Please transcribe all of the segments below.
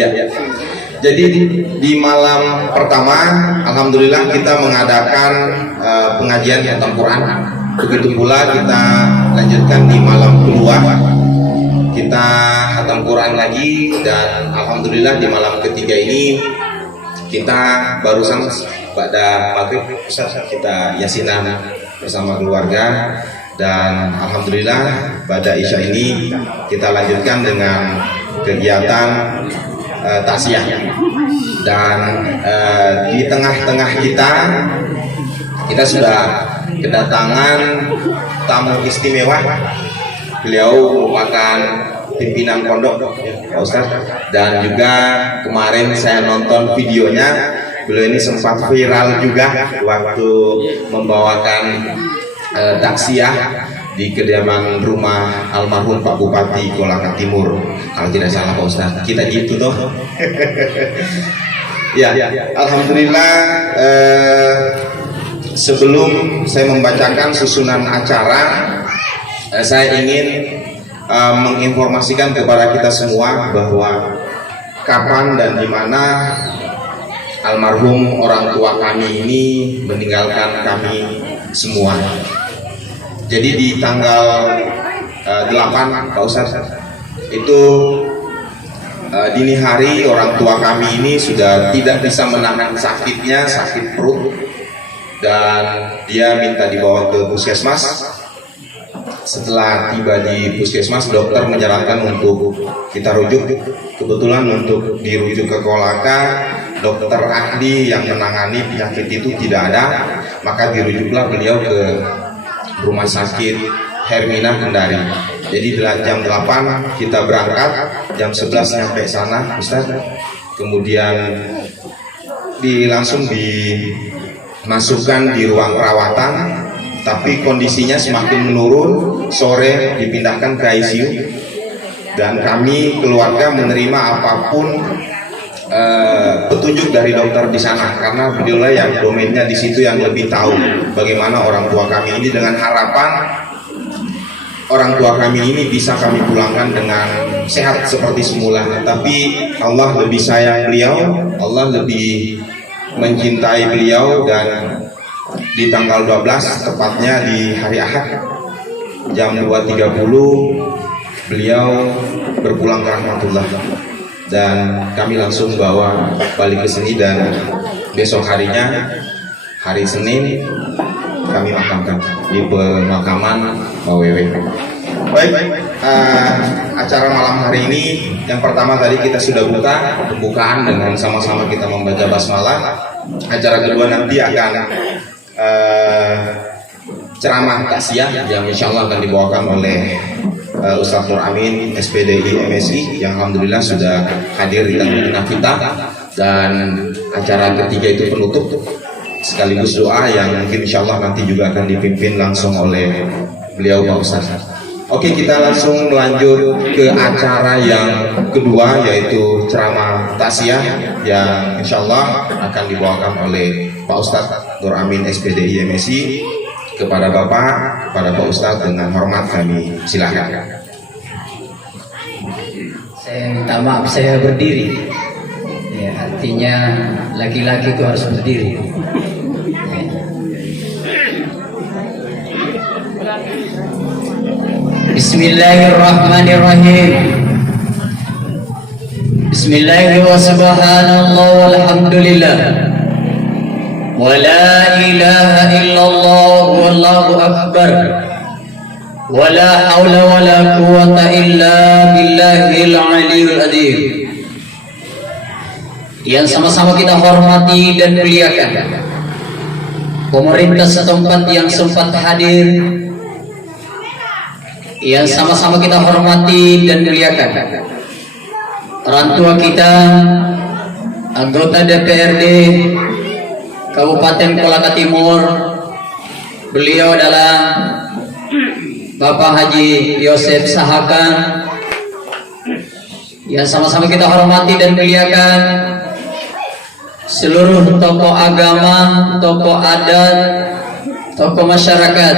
Ya. Jadi di malam pertama, alhamdulillah kita mengadakan pengajian tentang Quran. Begitu pula kita lanjutkan di malam kedua, kita khatam Quran lagi, dan alhamdulillah di malam ketiga ini kita barusan pada maghrib kita yasinan bersama keluarga, dan alhamdulillah pada isya ini kita lanjutkan dengan kegiatan taksiyah. Dan di tengah-tengah kita sudah kedatangan tamu istimewa. Beliau merupakan pimpinan pondok, Pak Ustadz, dan juga kemarin saya nonton videonya, beliau ini sempat viral juga waktu membawakan taksiyah di kediaman rumah almarhum Pak Bupati Kolaka Timur, kalau tidak salah Pak Ustadz. Kita gitu toh. Ya, alhamdulillah. Sebelum saya membacakan susunan acara, saya ingin menginformasikan kepada kita semua bahwa kapan dan di mana almarhum orang tua kami ini meninggalkan kami semua. Jadi di tanggal 8 Pak Ustadz itu dini hari orang tua kami ini sudah tidak bisa menahan sakitnya, sakit perut, dan dia minta dibawa ke puskesmas. Setelah tiba di puskesmas, dokter menyarankan untuk kita rujuk. Kebetulan untuk dirujuk ke Kolaka, dokter ahli yang menangani penyakit itu tidak ada, maka dirujuklah beliau ke rumah sakit Hermina Kendari. Jadi jam 8 kita berangkat, jam 11 sampai sana Ustaz. Kemudian langsung dimasukkan di ruang perawatan, tapi kondisinya semakin menurun. Sore dipindahkan ke ICU, dan kami keluarga menerima apapun petunjuk dari dokter di sana, karena beliau yang domainnya di situ yang lebih tahu bagaimana orang tua kami ini, dengan harapan orang tua kami ini bisa kami pulangkan dengan sehat seperti semula. Tapi Allah lebih sayang beliau, Allah lebih mencintai beliau, dan di tanggal 12 tepatnya di hari Ahad jam 2.30 beliau berpulang ke rahmatullah, dan kami langsung bawa balik ke sini, dan besok harinya hari Senin kami makamkan di pemakaman Pak Wewe. Baik, acara malam hari ini yang pertama tadi kita sudah pembukaan dengan sama-sama kita membaca basmalah. Acara kedua nanti akan ceramah taksiyah yang insya Allah akan dibawakan oleh Ustadz Nur Amin SPDI MSI yang alhamdulillah sudah hadir di tengah kita. Dan acara ketiga itu penutup sekaligus doa yang mungkin insya Allah nanti juga akan dipimpin langsung oleh beliau Pak Ustadz. Oke, kita langsung melanjut ke acara yang kedua, yaitu ceramah taksiyah yang insya Allah akan dibawakan oleh Pak Ustadz Nur Amin SPDI MSI. Kepada Bapak, kepada Pak Ustadz, dengan hormat kami silakan. Saya minta maaf, saya berdiri. Ya, artinya laki-laki itu harus berdiri. Bismillahirrahmanirrahim. Bismillahirrahmanirrahim. Walhamdulillah. Wa la ilaha illallah wallahu akbar. Wa la hawla wa la quwwata illa billahil aliyyil azim. Yang sama-sama kita hormati dan muliakan pemerintah setempat yang sempat hadir, yang sama-sama kita hormati dan muliakan orang tua kita, anggota DPRD Kabupaten Kolaka Timur. Beliau adalah Bapak Haji Yosef Sahakan, yang sama-sama kita hormati dan muliakan seluruh tokoh agama, tokoh adat, tokoh masyarakat,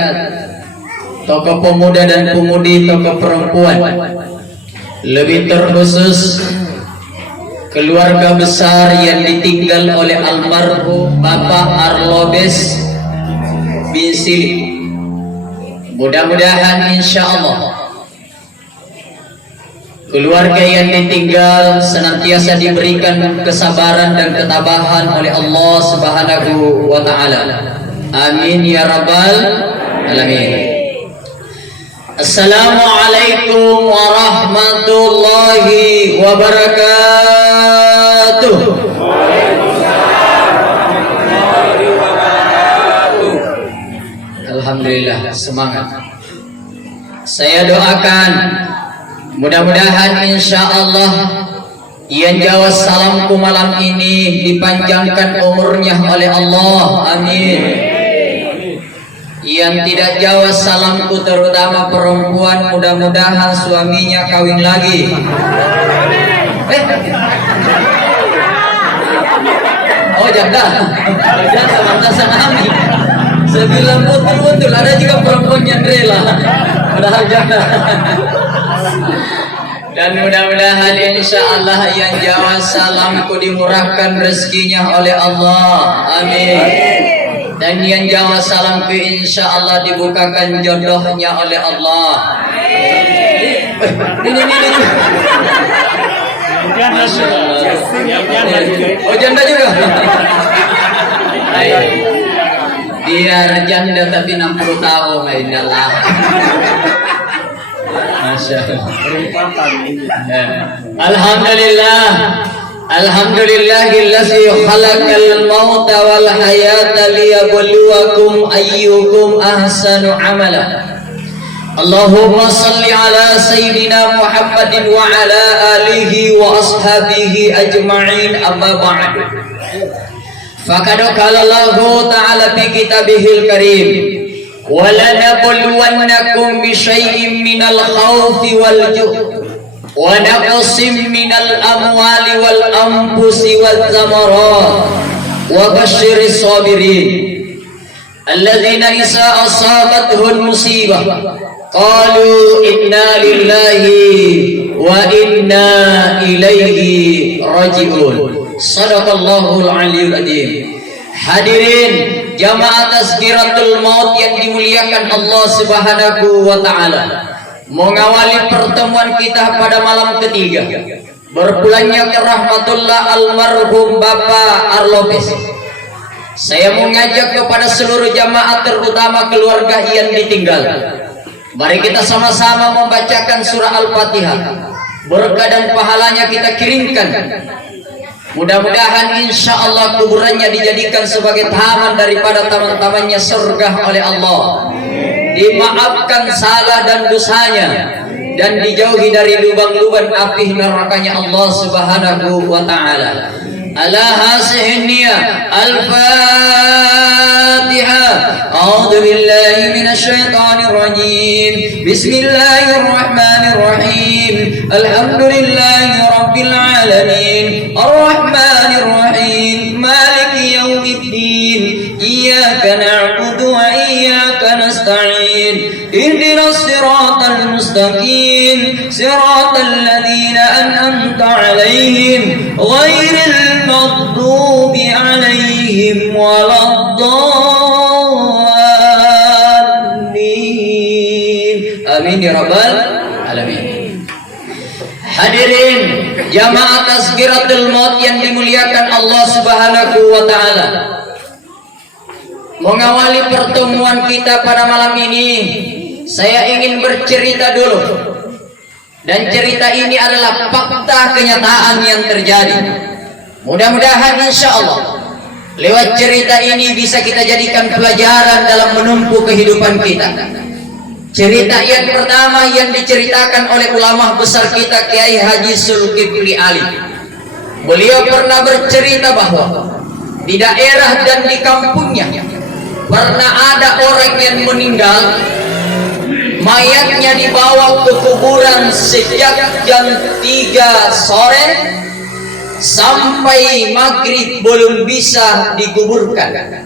tokoh pemuda dan pemudi, tokoh perempuan, lebih terkhusus keluarga besar yang ditinggal oleh almarhum Bapak Arlobes bin Sili. Mudah-mudahan insya Allah keluarga yang ditinggal senantiasa diberikan kesabaran dan ketabahan oleh Allah Subhanahu wa Ta'ala. Amin ya Rabbal Alamin. Assalamualaikum warahmatullahi wabarakatuh. Alhamdulillah, semangat. Saya doakan mudah-mudahan insya Allah yang jawab salamku malam ini dipanjangkan umurnya oleh Allah. Amin. Yang tidak jawab salamku terutama perempuan, mudah-mudahan suaminya kawin lagi. Oh janda, janda mantasan kami. Sebilang betul-betul ada juga perempuan yang rela, padahal janda. Dan mudah-mudahan insya Allah yang jawab salamku dimurahkan rezekinya oleh Allah. Amin. Dan yang jawab salamku insya Allah dibukakan jodohnya oleh Allah. Ini. Oh janda juga. Dia janda tapi 60 tahun. Inilah. Masya Allah. Alhamdulillah. Alhamdulillahillazi khalaqal mauta wal hayata liyabluwakum ayyukum ahsanu amala. Allahumma salli ala sayyidina Muhammadin wa ala alihi wa ashabihi ajma'in, amma ba'd. Faqad qala Allahu ta'ala fi kitabihil karim, wa lanabluwannakum bi syai'in minal khawfi wal ju' wa naqsim minal amwali wal anfusi waz zamarat wa basyiris sabirin alladzina idza asabatuhum musibah qalu inna lillahi wa inna ilaihi raji'un. Sadaqallahul aliyyul adzim. Hadirin jamaah tazkiratul maut yang dimuliakan Allah Subhanahu wa Ta'ala, mengawali pertemuan kita pada malam ketiga berpulangnya ke rahmatullah almarhum Bapak Arlobes, saya mengajak kepada seluruh jamaah terutama keluarga yang ditinggal, mari kita sama-sama membacakan surah Al-Fatihah. Berkah dan pahalanya kita kirimkan. Mudah-mudahan insya Allah kuburannya dijadikan sebagai taman daripada taman-tamannya surga oleh Allah. Dimaafkan salah dan dosanya dan dijauhi dari lubang-lubang api nerakanya Allah Subhanahu wa Ta'ala. Ala hasihin niyah. Al-Fatihah. A'udzu billahi minasyaitonir rajim. Bismillahirrahmanirrahim. Alhamdulillahi rabbil alamin. Arrahmanir rahim. Maliki yaumiddin. Iyyaka na'budu wa iyyaka nasta'in. Ihdinas siratal mustaqim. Siratal ladzina an'amta 'alaihim ghairil maghdubi 'alaihim waladdallin. Amin ya rabbal alamin. Hadirin jamaah tazkiratul maut yang dimuliakan Allah Subhanahu wa Ta'ala, mengawali pertemuan kita pada malam ini saya ingin bercerita dulu, dan cerita ini adalah fakta kenyataan yang terjadi. Mudah-mudahan insya Allah lewat cerita ini bisa kita jadikan pelajaran dalam menempuh kehidupan kita. Cerita yang pertama yang diceritakan oleh ulama besar kita, Kiai Haji Zulkifli Ali. Beliau pernah bercerita bahwa di daerah dan di kampungnya pernah ada orang yang meninggal, mayatnya dibawa ke kuburan sejak jam 3 sore sampai maghrib belum bisa dikuburkan.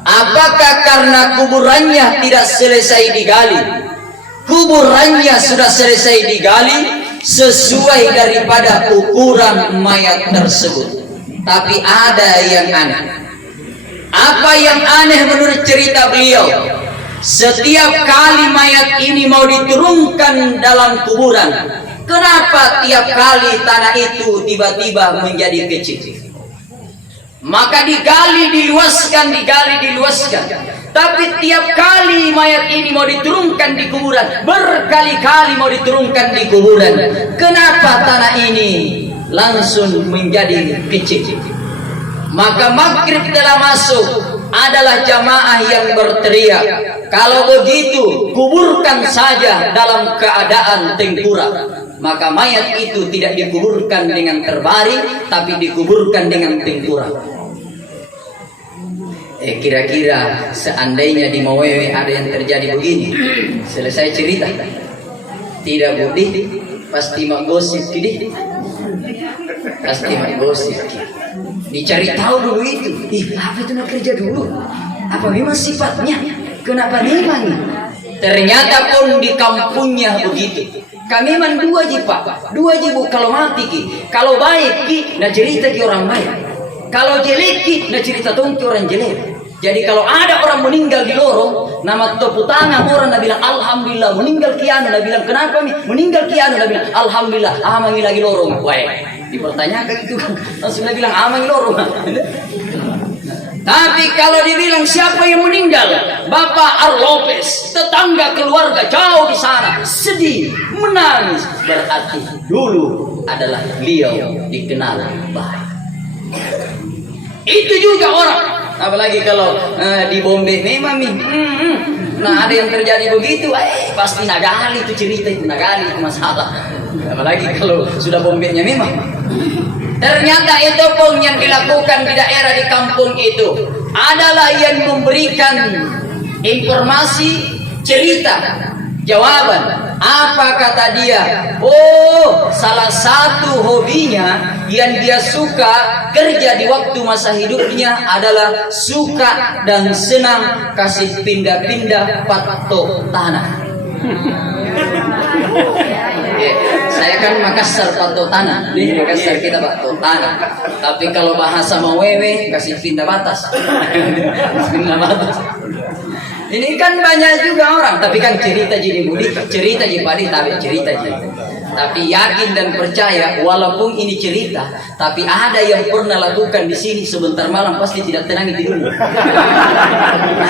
Apakah karena kuburannya tidak selesai digali? Kuburannya sudah selesai digali, sesuai daripada ukuran mayat tersebut. Tapi ada yang aneh. Apa yang aneh menurut cerita beliau? Setiap kali mayat ini mau diturunkan dalam kuburan, kenapa tiap kali tanah itu tiba-tiba menjadi kecil? Maka digali diluaskan. Tapi tiap kali mayat ini mau diturunkan di kuburan, berkali-kali mau diturunkan di kuburan, kenapa tanah ini langsung menjadi kecil? Maka maghrib telah masuk, adalah jamaah yang berteriak, kalau begitu kuburkan saja dalam keadaan tengkurap. Maka mayat itu tidak dikuburkan dengan terbaring, tapi dikuburkan dengan tengkurap. Kira-kira seandainya di Mawewe ada yang terjadi begini, selesai cerita. Tidak budi, pasti menggosip kini. Pasti menggosip. Dicari tahu dulu itu. Apa itu nak kerja dulu? Apa memang sifatnya? Kenapa memang? Ternyata pun di kampungnya begitu. Kami memang dua ji pak, dua ji bu kalau mati ki, kalau baik ki, nak cerita ki orang baik. Kalau jelek ki, nak cerita dong ki orang jelek. Jadi kalau ada orang meninggal di lorong, nama tepuk tangan orang nak bilang alhamdulillah, meninggal kianu nak bilang kenapa mi? Meninggal kianu nak bilang alhamdulillah, amangi lagi lorong. Wah, dipertanyakan itu kan langsung nak bilang amangi lorong. Tapi kalau dibilang siapa yang meninggal, Bapak Arlopes, tetangga keluarga jauh di sana, sedih, menangis, berarti dulu adalah beliau dikenal baik. Itu juga orang. Apalagi kalau di Bombay memang nah ada yang terjadi begitu, pasti nagali itu cerita, itu nagali itu masalah. Apalagi kalau sudah Bombaynya memang. Ternyata itu pun yang dilakukan di daerah di kampung itu adalah yang memberikan informasi, cerita, jawaban. Apa kata dia? Oh, salah satu hobinya yang dia suka kerja di waktu masa hidupnya adalah suka dan senang kasih pindah-pindah patok tanah. Saya kan Makassar patok tanah, di Makassar kita patok tanah. Tapi kalau bahasa Mawewe kasih pindah batas. Pindah batas. Ini kan banyak juga orang, tapi kan cerita jadi budi, cerita jadi padi, tapi cerita jadi. Tapi yakin dan percaya, walaupun ini cerita, tapi ada yang pernah lakukan di sini sebentar malam pasti tidak tenang tidurnya.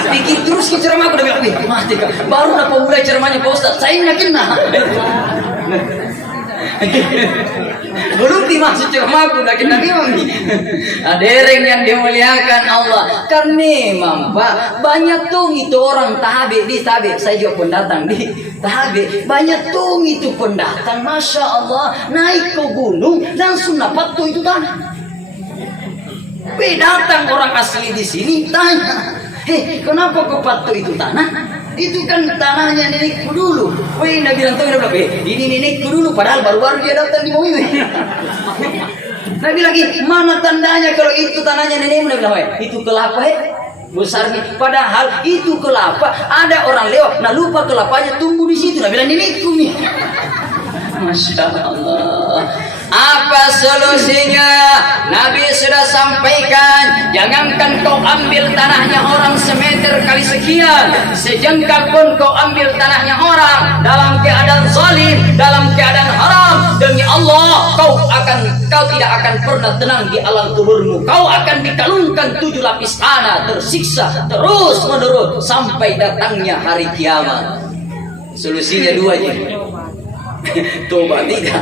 Dikit terus ke ceramah aku udah bilang, mati kak. Baru nak mulai ceramahnya Pak Ustaz, saya yakin nah. Belum dimaksud ceramah aku dah kita memang nih. Adereng yang dimuliakan Allah. Kan memang Pak, banyak tuh itu orang tabe di tabe. Saya juga pendatang di tabe. Banyak tuh itu pendatang, masya Allah, naik ke gunung langsung dapat tuh itu tanah. Datang orang asli di sini tanya, kenapa kau patuh itu tanah? Itu kan tanahnya nenekku dulu. Weh, nak bilang tuh, ini nenekku dulu. Padahal baru-baru dia datang di Mawewe. Nabi lagi, mana tandanya kalau itu tanahnya nenekmu? Nabi bilang, itu kelapa besar nih. Padahal itu kelapa. Ada orang lewat, nah lupa kelapanya tumbuh di situ. Nabi bilang nenekku nih. Masya Allah. Apa solusinya? Nabi sudah sampaikan, jangankan kau ambil tanahnya orang semeter kali sekian, sejengkal pun kau ambil tanahnya orang dalam keadaan zalim, dalam keadaan haram, demi Allah kau tidak akan pernah tenang di alam kuburmu. Kau akan dikalungkan 7 lapis tanah, tersiksa terus menerus sampai datangnya hari kiamat. Solusinya 2 aja. Tobat tidak.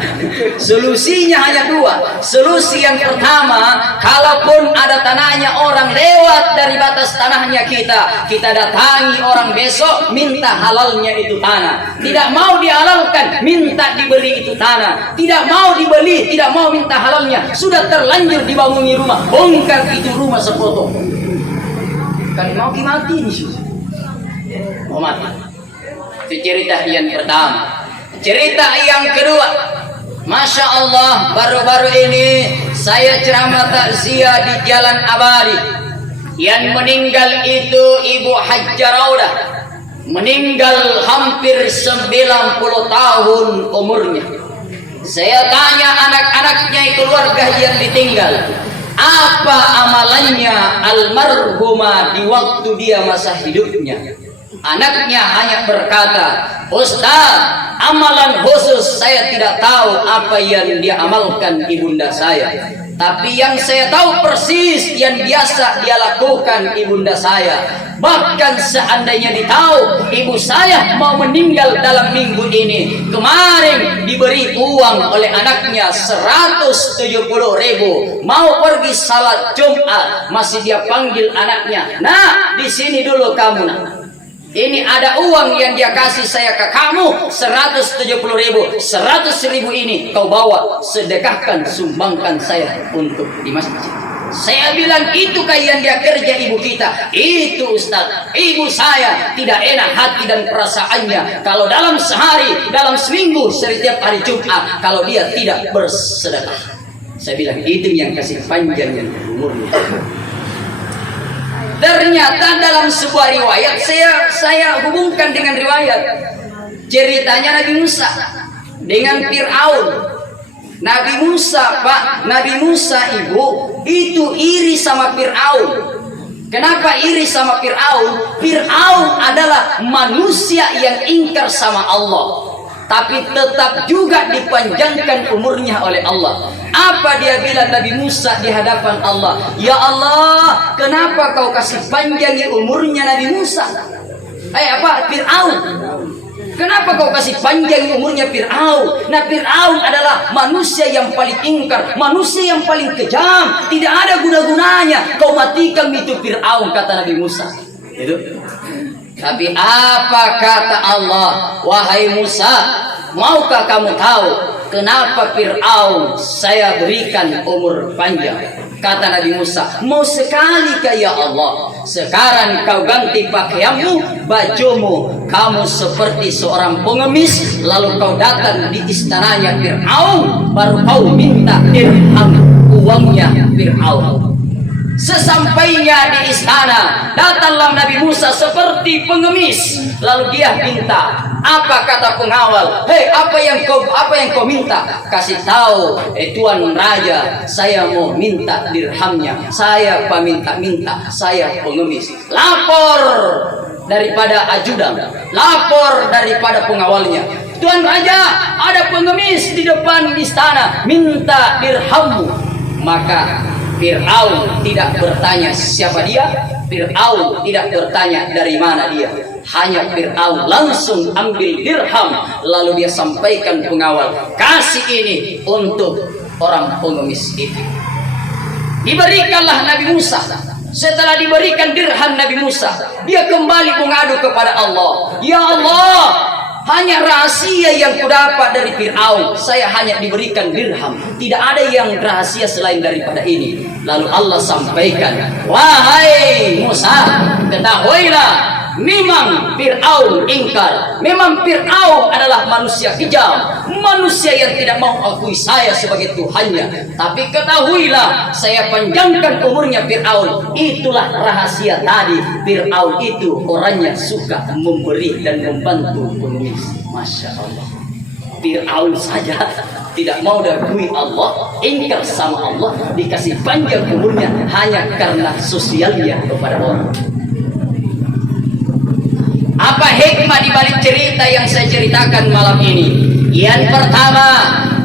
Solusinya hanya 2. Solusi yang pertama, kalaupun ada tanahnya orang lewat dari batas tanahnya kita datangi orang besok, minta halalnya itu tanah. Tidak mau dihalalkan, minta dibeli itu tanah. Tidak mau dibeli, tidak mau minta halalnya. Sudah terlanjur dibangun rumah, bongkar itu rumah sepotong. Kan mau mati di situ. Mau mati. Itu cerita yang pertama. Cerita yang kedua, masya Allah, baru-baru ini saya ceramah takziah di Jalan Abadi. Yang meninggal itu Ibu Hajjah Raudah, meninggal hampir 90 tahun umurnya. Saya tanya anak-anaknya keluarga yang ditinggal, apa amalannya almarhumah di waktu dia masa hidupnya? Anaknya hanya berkata, Ustaz, amalan khusus saya tidak tahu apa yang dia amalkan ibunda saya. Tapi yang saya tahu persis yang biasa dia lakukan ibunda saya. Bahkan seandainya ditahu ibu saya mau meninggal dalam minggu ini, kemarin diberi uang oleh anaknya 170.000, mau pergi salat Jumat, masih dia panggil anaknya, nah di sini dulu kamu nak. Ini ada uang yang dia kasih saya ke kamu 170.000, 100.000 ini kau bawa, sedekahkan, sumbangkan saya untuk di masjid. Saya bilang itu yang dia kerja ibu kita. Itu Ustaz, ibu saya tidak enak hati dan perasaannya kalau dalam sehari, dalam seminggu, setiap hari Jumat kalau dia tidak bersedekah. Saya bilang itu yang kasih panjang yang umurnya. Ternyata dalam sebuah riwayat saya hubungkan dengan riwayat ceritanya Nabi Musa dengan Fir'aun. Nabi Musa, Pak, Nabi Musa ibu itu iri sama Fir'aun. Kenapa iri sama Fir'aun? Fir'aun adalah manusia yang ingkar sama Allah, tapi tetap juga dipanjangkan umurnya oleh Allah. Apa dia bilang Nabi Musa di hadapan Allah? Ya Allah, kenapa kau kasih panjangi umurnya Nabi Musa? Fir'aun. Kenapa kau kasih panjang umurnya Fir'aun? Nah, Fir'aun adalah manusia yang paling ingkar, manusia yang paling kejam, tidak ada guna-gunanya. Kau matikan itu Fir'aun, kata Nabi Musa. Itu. Tapi apa kata Allah? Wahai Musa, maukah kamu tahu kenapa Fir'aun saya berikan umur panjang? Kata Nabi Musa, mau sekali ya Allah, sekarang kau ganti pakaianmu, bajumu, kamu seperti seorang pengemis, lalu kau datang di istananya Fir'aun, baru kau minta dirham uangnya Fir'aun. Sesampainya di istana, datanglah Nabi Musa seperti pengemis, lalu dia minta. Apa kata pengawal? Hei, apa yang kau minta? Kasih tahu, Tuan Raja, saya mau minta dirhamnya. Saya minta, saya pengemis. Lapor daripada ajudan, lapor daripada pengawalnya. Tuan Raja, ada pengemis di depan istana, minta dirhammu. Maka Fir'aun tidak bertanya siapa dia, Fir'aun tidak bertanya dari mana dia. Hanya Fir'aun langsung ambil dirham, lalu dia sampaikan pengawal, kasih ini untuk orang pengemis itu. Diberikanlah Nabi Musa. Setelah diberikan dirham Nabi Musa, dia kembali mengadu kepada Allah. Ya Allah, hanya rahasia yang kudapat dari Fir'aun, saya hanya diberikan dirham, tidak ada yang rahasia selain daripada ini. Lalu Allah sampaikan, wahai Musa, ketahuilah, memang Fir'aun ingkar, memang Fir'aun adalah manusia kejam, manusia yang tidak mau akui saya sebagai Tuhannya. Tapi ketahuilah, saya panjangkan umurnya Fir'aun. Itulah rahasia tadi. Fir'aun itu orangnya suka memberi dan membantu pengemis. Masya Allah, Fir'aun saja tidak mau diakui Allah, ingkar sama Allah, dikasih panjang umurnya hanya karena sosialnya kepada orang. Apa hikmah di balik cerita yang saya ceritakan malam ini? Yang pertama,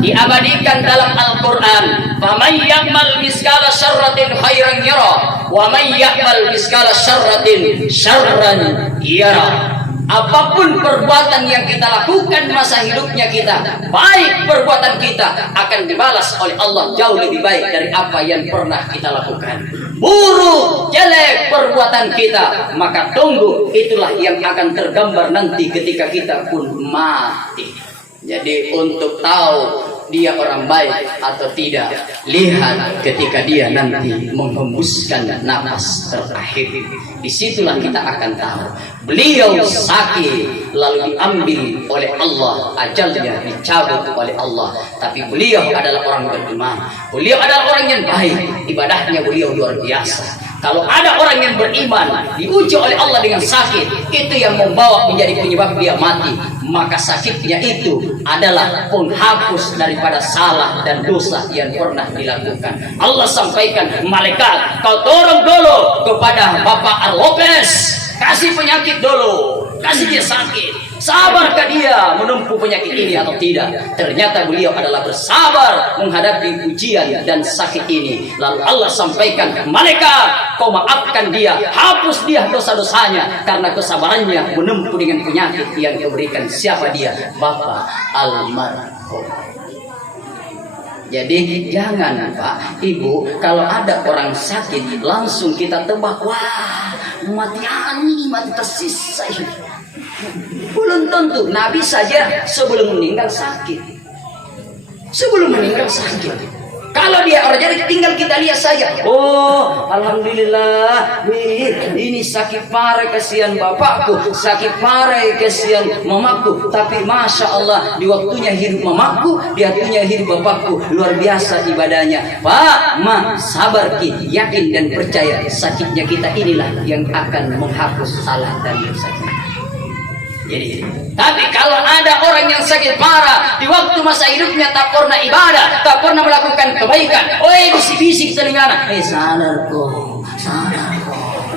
diabadikan dalam Al-Quran, faman ya'mal miskala syarratin khairan yara, wa man ya'mal miskala syarratin syarran yara. Apapun perbuatan yang kita lakukan masa hidupnya kita, baik perbuatan kita akan dibalas oleh Allah jauh lebih baik dari apa yang pernah kita lakukan. Buruk, jelek perbuatan kita, maka tunggu, itulah yang akan tergambar nanti ketika kita pun mati. Jadi untuk tahu dia orang baik atau tidak, lihat ketika dia nanti menghembuskan nafas terakhir. disitulah kita akan tahu beliau sakit lalu diambil oleh Allah, ajalnya dicabut oleh Allah. Tapi beliau adalah orang beriman, beliau adalah orang yang baik, ibadahnya beliau luar biasa. Kalau ada orang yang beriman diuji oleh Allah dengan sakit, itu yang membawa menjadi penyebab dia mati, maka sakitnya itu adalah penghapus daripada salah dan dosa yang pernah dilakukan. Allah sampaikan, malaikat, kau tolong dulu kepada Bapak Lopez, kasih penyakit dulu, kasih dia sakit. Sabarkah dia menempuh penyakit ini atau tidak? Ternyata beliau adalah bersabar menghadapi ujian dan sakit ini. Lalu Allah sampaikan, malaikat, kau maafkan dia, hapus dia dosa-dosanya, karena kesabarannya menempuh dengan penyakit yang kau berikan. Siapa dia? Bapak almarhum. Jadi jangan Pak, Ibu, kalau ada orang sakit langsung kita tebak, wah mati ani, mati tersisa. Belum tentu. Nabi saja sebelum meninggal sakit. Sebelum meninggal sakit. Kalau dia orang jadi tinggal kita lihat saja. Oh, alhamdulillah. Ini sakit parah, kasihan bapakku, sakit parah, kasihan mamaku. Tapi masya Allah, di waktunya hidup mamaku, di waktunya hidup bapakku, luar biasa ibadahnya. Pak, Ma, sabar Ki, yakin dan percaya sakitnya kita inilah yang akan menghapus salah dan dosa kita. Jadi, tapi kalau ada orang yang sakit parah di waktu masa hidupnya tak pernah ibadah, tak pernah melakukan kebaikan, oi bisik-bisik telingana, sadar kok, sadar kok,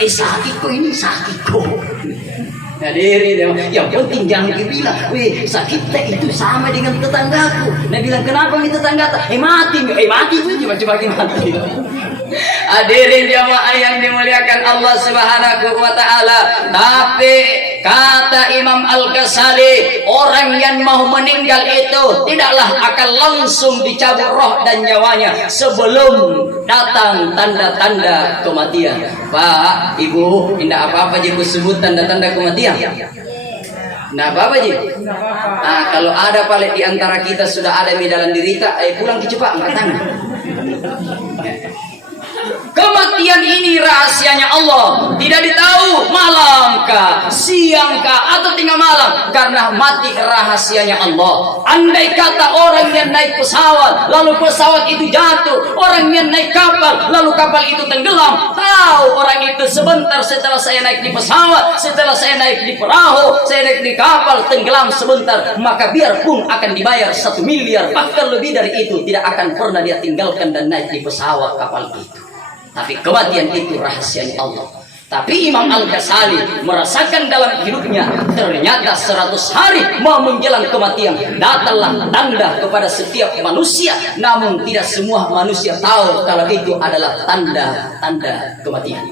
sakit kok ini sakit kok. Nah diri yang penting jangan dibilang, sakitnya itu sama dengan tetanggaku. Nah bilang kenapa nih tetangga? Mati pun cuma mati. Hadirin jamaah yang dimuliakan Allah Subhanahu wa taala. Tapi kata Imam Al-Ghazali, orang yang mau meninggal itu tidaklah akan langsung dicabut roh dan nyawanya sebelum datang tanda-tanda kematian. Pak, Ibu, tidak apa-apa Ibu sebut tanda-tanda kematian. Nah, apa Ji? Nah, kalau ada paling di antara kita sudah ada di dalam derita, pulang cepat angkat tangan. Kematian ini rahasianya Allah, tidak ditahu malamkah, siangkah, atau tengah malam, karena mati rahasianya Allah. Andai kata orang yang naik pesawat, lalu pesawat itu jatuh, orang yang naik kapal, lalu kapal itu tenggelam, tahu orang itu sebentar setelah saya naik di pesawat, setelah saya naik di perahu, saya naik di kapal, tenggelam sebentar, maka biarpun akan dibayar 1 miliar, bahkan lebih dari itu, tidak akan pernah dia tinggalkan dan naik di pesawat kapal itu. Tapi kematian itu rahasianya Allah. Tapi Imam Al-Ghazali merasakan dalam hidupnya, ternyata 100 hari mau menjelang kematian, datanglah tanda kepada setiap manusia. Namun tidak semua manusia tahu kalau itu adalah tanda-tanda kematian.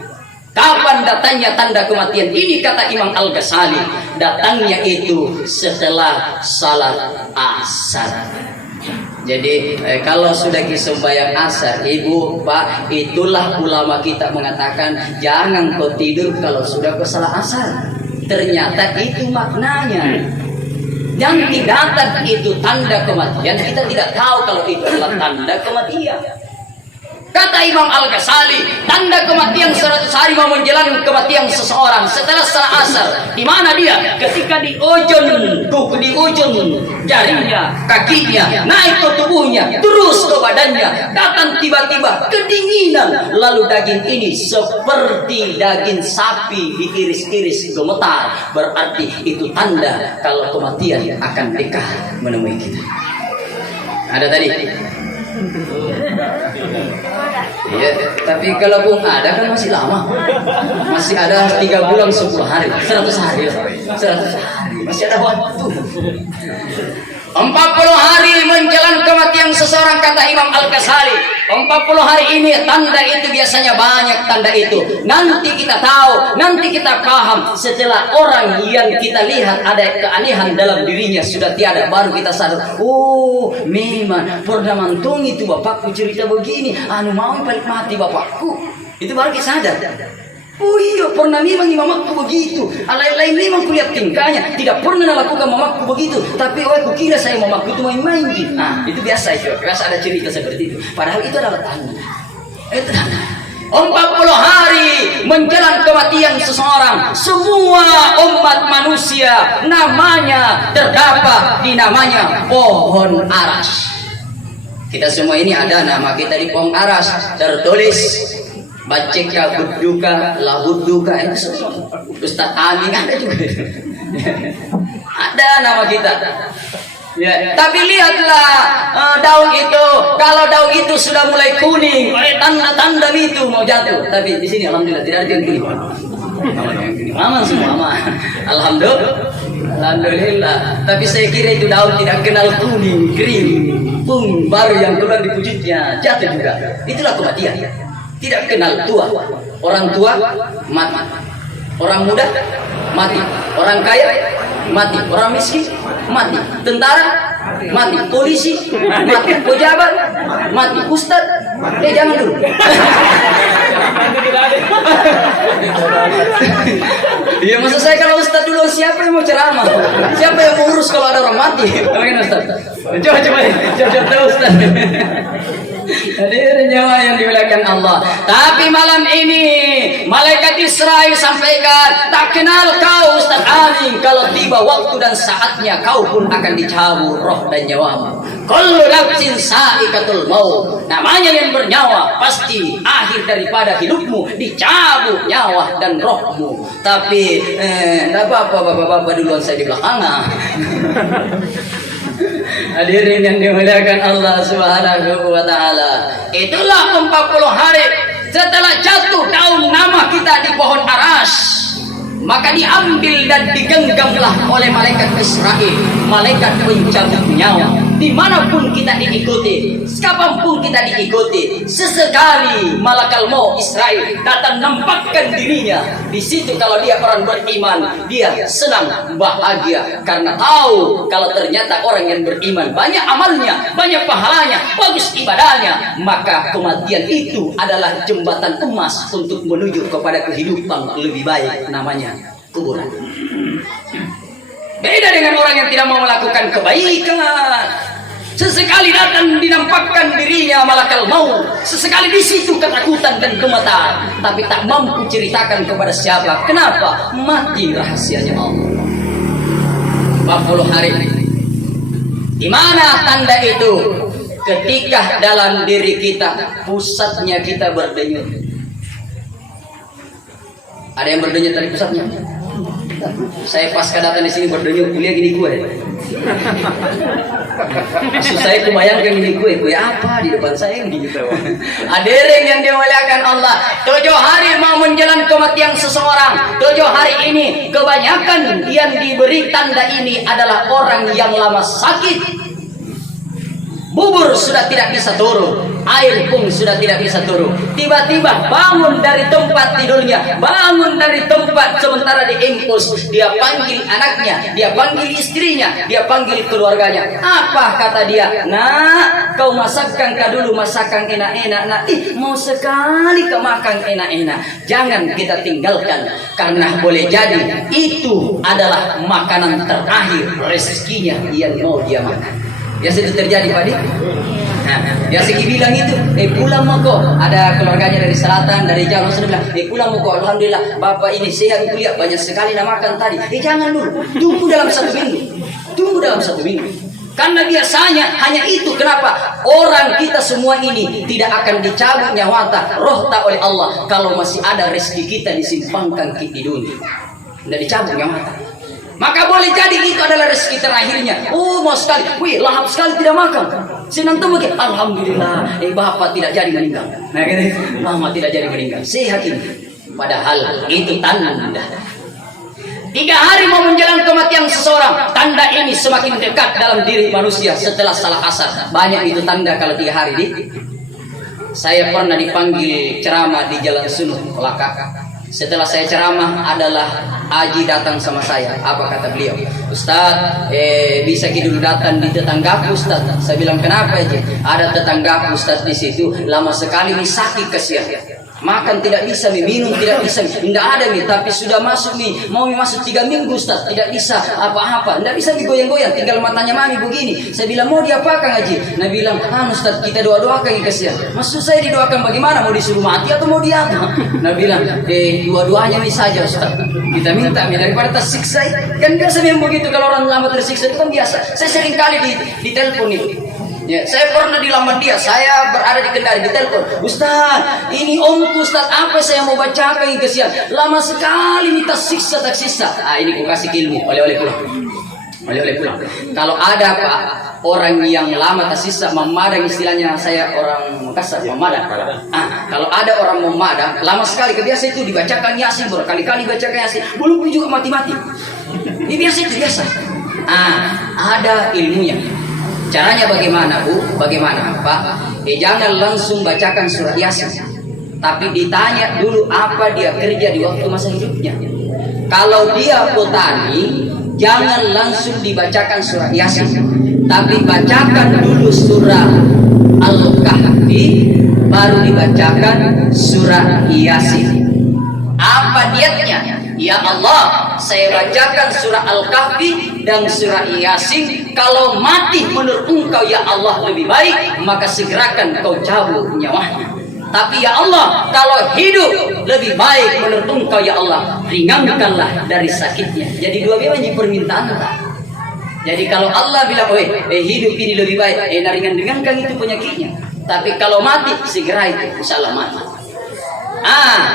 Kapan datangnya tanda kematian ini? Kata Imam Al-Ghazali, datangnya itu setelah salat asar. Jadi kalau sudah sembahyang asar, Ibu, Pak, itulah ulama kita mengatakan jangan kau tidur kalau sudah ke salat asar. Ternyata itu maknanya. Yang tidak itu tanda kematian, kita tidak tahu kalau itu adalah tanda kematian. Kata Imam Al-Ghazali, tanda kematian 100 hari mau menjelang kematian seseorang setelah salat asar. Di mana dia? Ketika di ujung jarinya, kakinya, naik ke tubuhnya, terus ke badannya, datang tiba-tiba kedinginan. Lalu daging ini seperti daging sapi diiris-iris gemetar. Berarti itu tanda kalau kematian akan dekat menemui kita. Ada tadi? Iya, tapi kalau pun ada kan masih lama. Masih ada 3 bulan 10 hari, 100 hari. 100 hari masih ada waktu. 40 hari menjelang kematian seseorang, kata Imam Al-Ghazali. 40 hari ini tanda itu biasanya banyak tanda itu. Nanti kita tahu, nanti kita paham setelah orang yang kita lihat ada keanehan dalam dirinya sudah tiada, baru kita sadar. Oh, memang pernah mantung itu bapakku cerita begini. Mau balik mati bapakku. Itu baru kita sadar. Oh iya, pernah memang mamaku begitu. Lain memang kulihat tingkahnya, tidak pernah lakukan mamaku begitu. Tapi aku kira saya mamaku itu main-main gitu. Nah, itu biasa itu. Biasa ada cerita seperti itu. Padahal itu adalah tanda. Itu tanda. 40 hari menjelang kematian seseorang, semua umat manusia namanya terdapat di namanya pohon aras. Kita semua ini ada nama kita di pohon aras, tertulis baceka budduka lahudduka, itu semua. Ustaz Amin ada juga. Ada nama kita. Ya, tapi lihatlah daun itu, kalau daun itu sudah mulai kuning, tanda-tanda itu mau jatuh. Tapi di sini alhamdulillah tidak ada yang kuning. Aman semua, aman. Alhamdulillah. Tapi saya kira itu daun tidak kenal kuning, kering, pun baru yang keluar di pucuknya jatuh juga. Itulah kematian. Tidak kenal tua. Orang tua mati. Orang muda mati. Orang kaya mati. Orang miskin mati. Tentara mati. Polisi mati. Pejabat mati. Ustaz jangan dulu. Iya, maksud saya kalau Ustaz dulu, siapa yang mau ceramah? Siapa yang mau urus kalau ada orang mati? Bagaimana Ustaz? Coba Ustaz. Hadirin nyawa yang dimuliakan Allah. Tapi malam ini malaikat Israel sampaikan, tak kenal kau Ustaz Amin, kalau tiba waktu dan saatnya kau pun akan dicabut roh dan nyawamu. Kullu nafsin sa'iqatul maut. Namanya yang bernyawa pasti akhir daripada hidupmu, dicabut nyawa dan rohmu. Tapi enggak apa-apa bapak-bapak, duluan saya di belakangan. Hadirin yang dimuliakan Allah Subhanahu wa taala. Itulah 40 hari setelah jatuh daun nama kita di pohon aras, maka diambil dan digenggamlah oleh malaikat Israel, malaikat pencabut nyawa. Dimanapun kita diikuti, kapanpun kita diikuti, sesekali malakal maut Israel datang nampakkan dirinya di situ. Kalau dia orang beriman, dia senang bahagia karena tahu kalau ternyata orang yang beriman banyak amalnya, banyak pahalanya, bagus ibadahnya, maka kematian itu adalah jembatan emas untuk menuju kepada kehidupan lebih baik, namanya kuburan. Beda dengan orang yang tidak mau melakukan kebaikan. Sesekali datang dinampakkan dirinya malakal maut, sesekali di situ ketakutan dan gemetar, tapi tak mampu ceritakan kepada siapa. Kenapa? Mati rahasianya Allah. 40 hari. Di mana tanda itu? Ketika dalam diri kita pusatnya kita berdenyut. Ada yang berdenyut dari pusatnya? Saya pasca datang di sini berdenyut, kuliah gini gue. Maksud saya kebayangkan gini gue apa di depan saya yang gitu. Hadirin yang dimuliakan Allah, 7 hari mau menjelang kematian seseorang. 7 hari ini kebanyakan yang diberi tanda ini adalah orang yang lama sakit. Bubur sudah tidak bisa turun, air pun sudah tidak bisa turun. Tiba-tiba bangun dari tempat tidurnya, bangun dari tempat sementara diimpus. Dia panggil anaknya, dia panggil istrinya, dia panggil keluarganya. Apa kata dia? Nak, kau masakkan kah dulu masakan enak-enak. Nak, mau sekali kau makan enak-enak. Jangan kita tinggalkan, karena boleh jadi itu adalah makanan terakhir rezekinya yang mau dia makan. Biasa itu terjadi Pak Dik. Nah, biasa bilang itu, pulang mau kok. Ada keluarganya dari selatan, dari jauh, sudah bilang, pulang mau kok. Alhamdulillah, bapak ini sehat kuliah, banyak sekali nak makan tadi. Jangan dulu, tunggu dalam 1 minggu. Tunggu dalam 1 minggu. Karena biasanya hanya itu kenapa orang kita semua ini tidak akan dicabut nyawa roh tak oleh Allah kalau masih ada rezeki kita disimpangkan di dunia. Tidak dicabut nyawa. Maka boleh jadi itu adalah rezeki terakhirnya. Oh, mau sekali, lahap sekali tidak makan. Senantung mungkin, alhamdulillah, bapak tidak jadi meninggal. Nah, gitu. Mama tidak jadi meninggal. Sehat ini. Padahal itu tanda. 3 hari mau menjelang kematian seseorang, tanda ini semakin dekat dalam diri manusia setelah salah asar. Banyak itu tanda kalau 3 hari. Saya pernah dipanggil ceramah di Jalan Sunuh, Kolaka. Setelah saya ceramah adalah Aji datang sama saya. Apa kata beliau? Ustaz, bisa kita dulu datang di tetanggaku Ustaz. Saya bilang kenapa Aji? Ada tetanggaku Ustaz di situ. Lama sekali nih sakit kesian. makan tidak bisa, minum tidak bisa, tidak ada nih. Tapi sudah masuk nih, mau masuk 3 minggu Ustaz, tidak bisa apa-apa, tidak bisa digoyang-goyang, tinggal matanya mami begini. Saya bilang mau diapakan Haji? Nah bilang, Ustaz kita doakan kasihan. Maksud saya didoakan bagaimana? Mau disuruh mati atau mau diapa? Nah bilang, dua-duanya nih saja Ustaz. Kita minta daripada tersiksa. Kan biasa memang begitu kalau orang lama tersiksa itu kan biasa. Saya sering kali di telepon nih. Ya, saya pernah dilamar dia, saya berada di Kendari, di telepon, Ustaz, ini omku Ustaz, apa saya mau bacakan ini kesian, lama sekali minta siksa tak siksa. Ini aku kasih ilmu, oleh-oleh pulang. Kalau ada Pak orang yang lama tak siksa, memadang istilahnya, saya orang Makassar, memadang. Kalau ada orang memadang, lama sekali, kebiasa itu dibacakan Yasin, berkali-kali bacakan Yasin, belum juga mati-mati. Ini biasa itu biasa. Ada ilmunya. Caranya bagaimana Bu? Bagaimana Pak? Jangan langsung bacakan surat Yasin, tapi ditanya dulu apa dia kerja di waktu masa hidupnya. Kalau dia petani, jangan langsung dibacakan surat Yasin, tapi bacakan dulu surah Al-Kahfi, baru dibacakan surah Yasin. Apa niatnya? Ya Allah, saya bacakan surah Al-Kahfi dan surah Yasin. Kalau mati menurut Engkau ya Allah lebih baik, maka segerakan Kau cabut nyawanya. Tapi ya Allah, kalau hidup lebih baik menurut Engkau ya Allah, ringankanlah dari sakitnya. Jadi dua biji permintaan tak. Jadi kalau Allah bilang, hidup ini lebih baik, ringankan itu penyakitnya. Tapi kalau mati segera itu salah mati.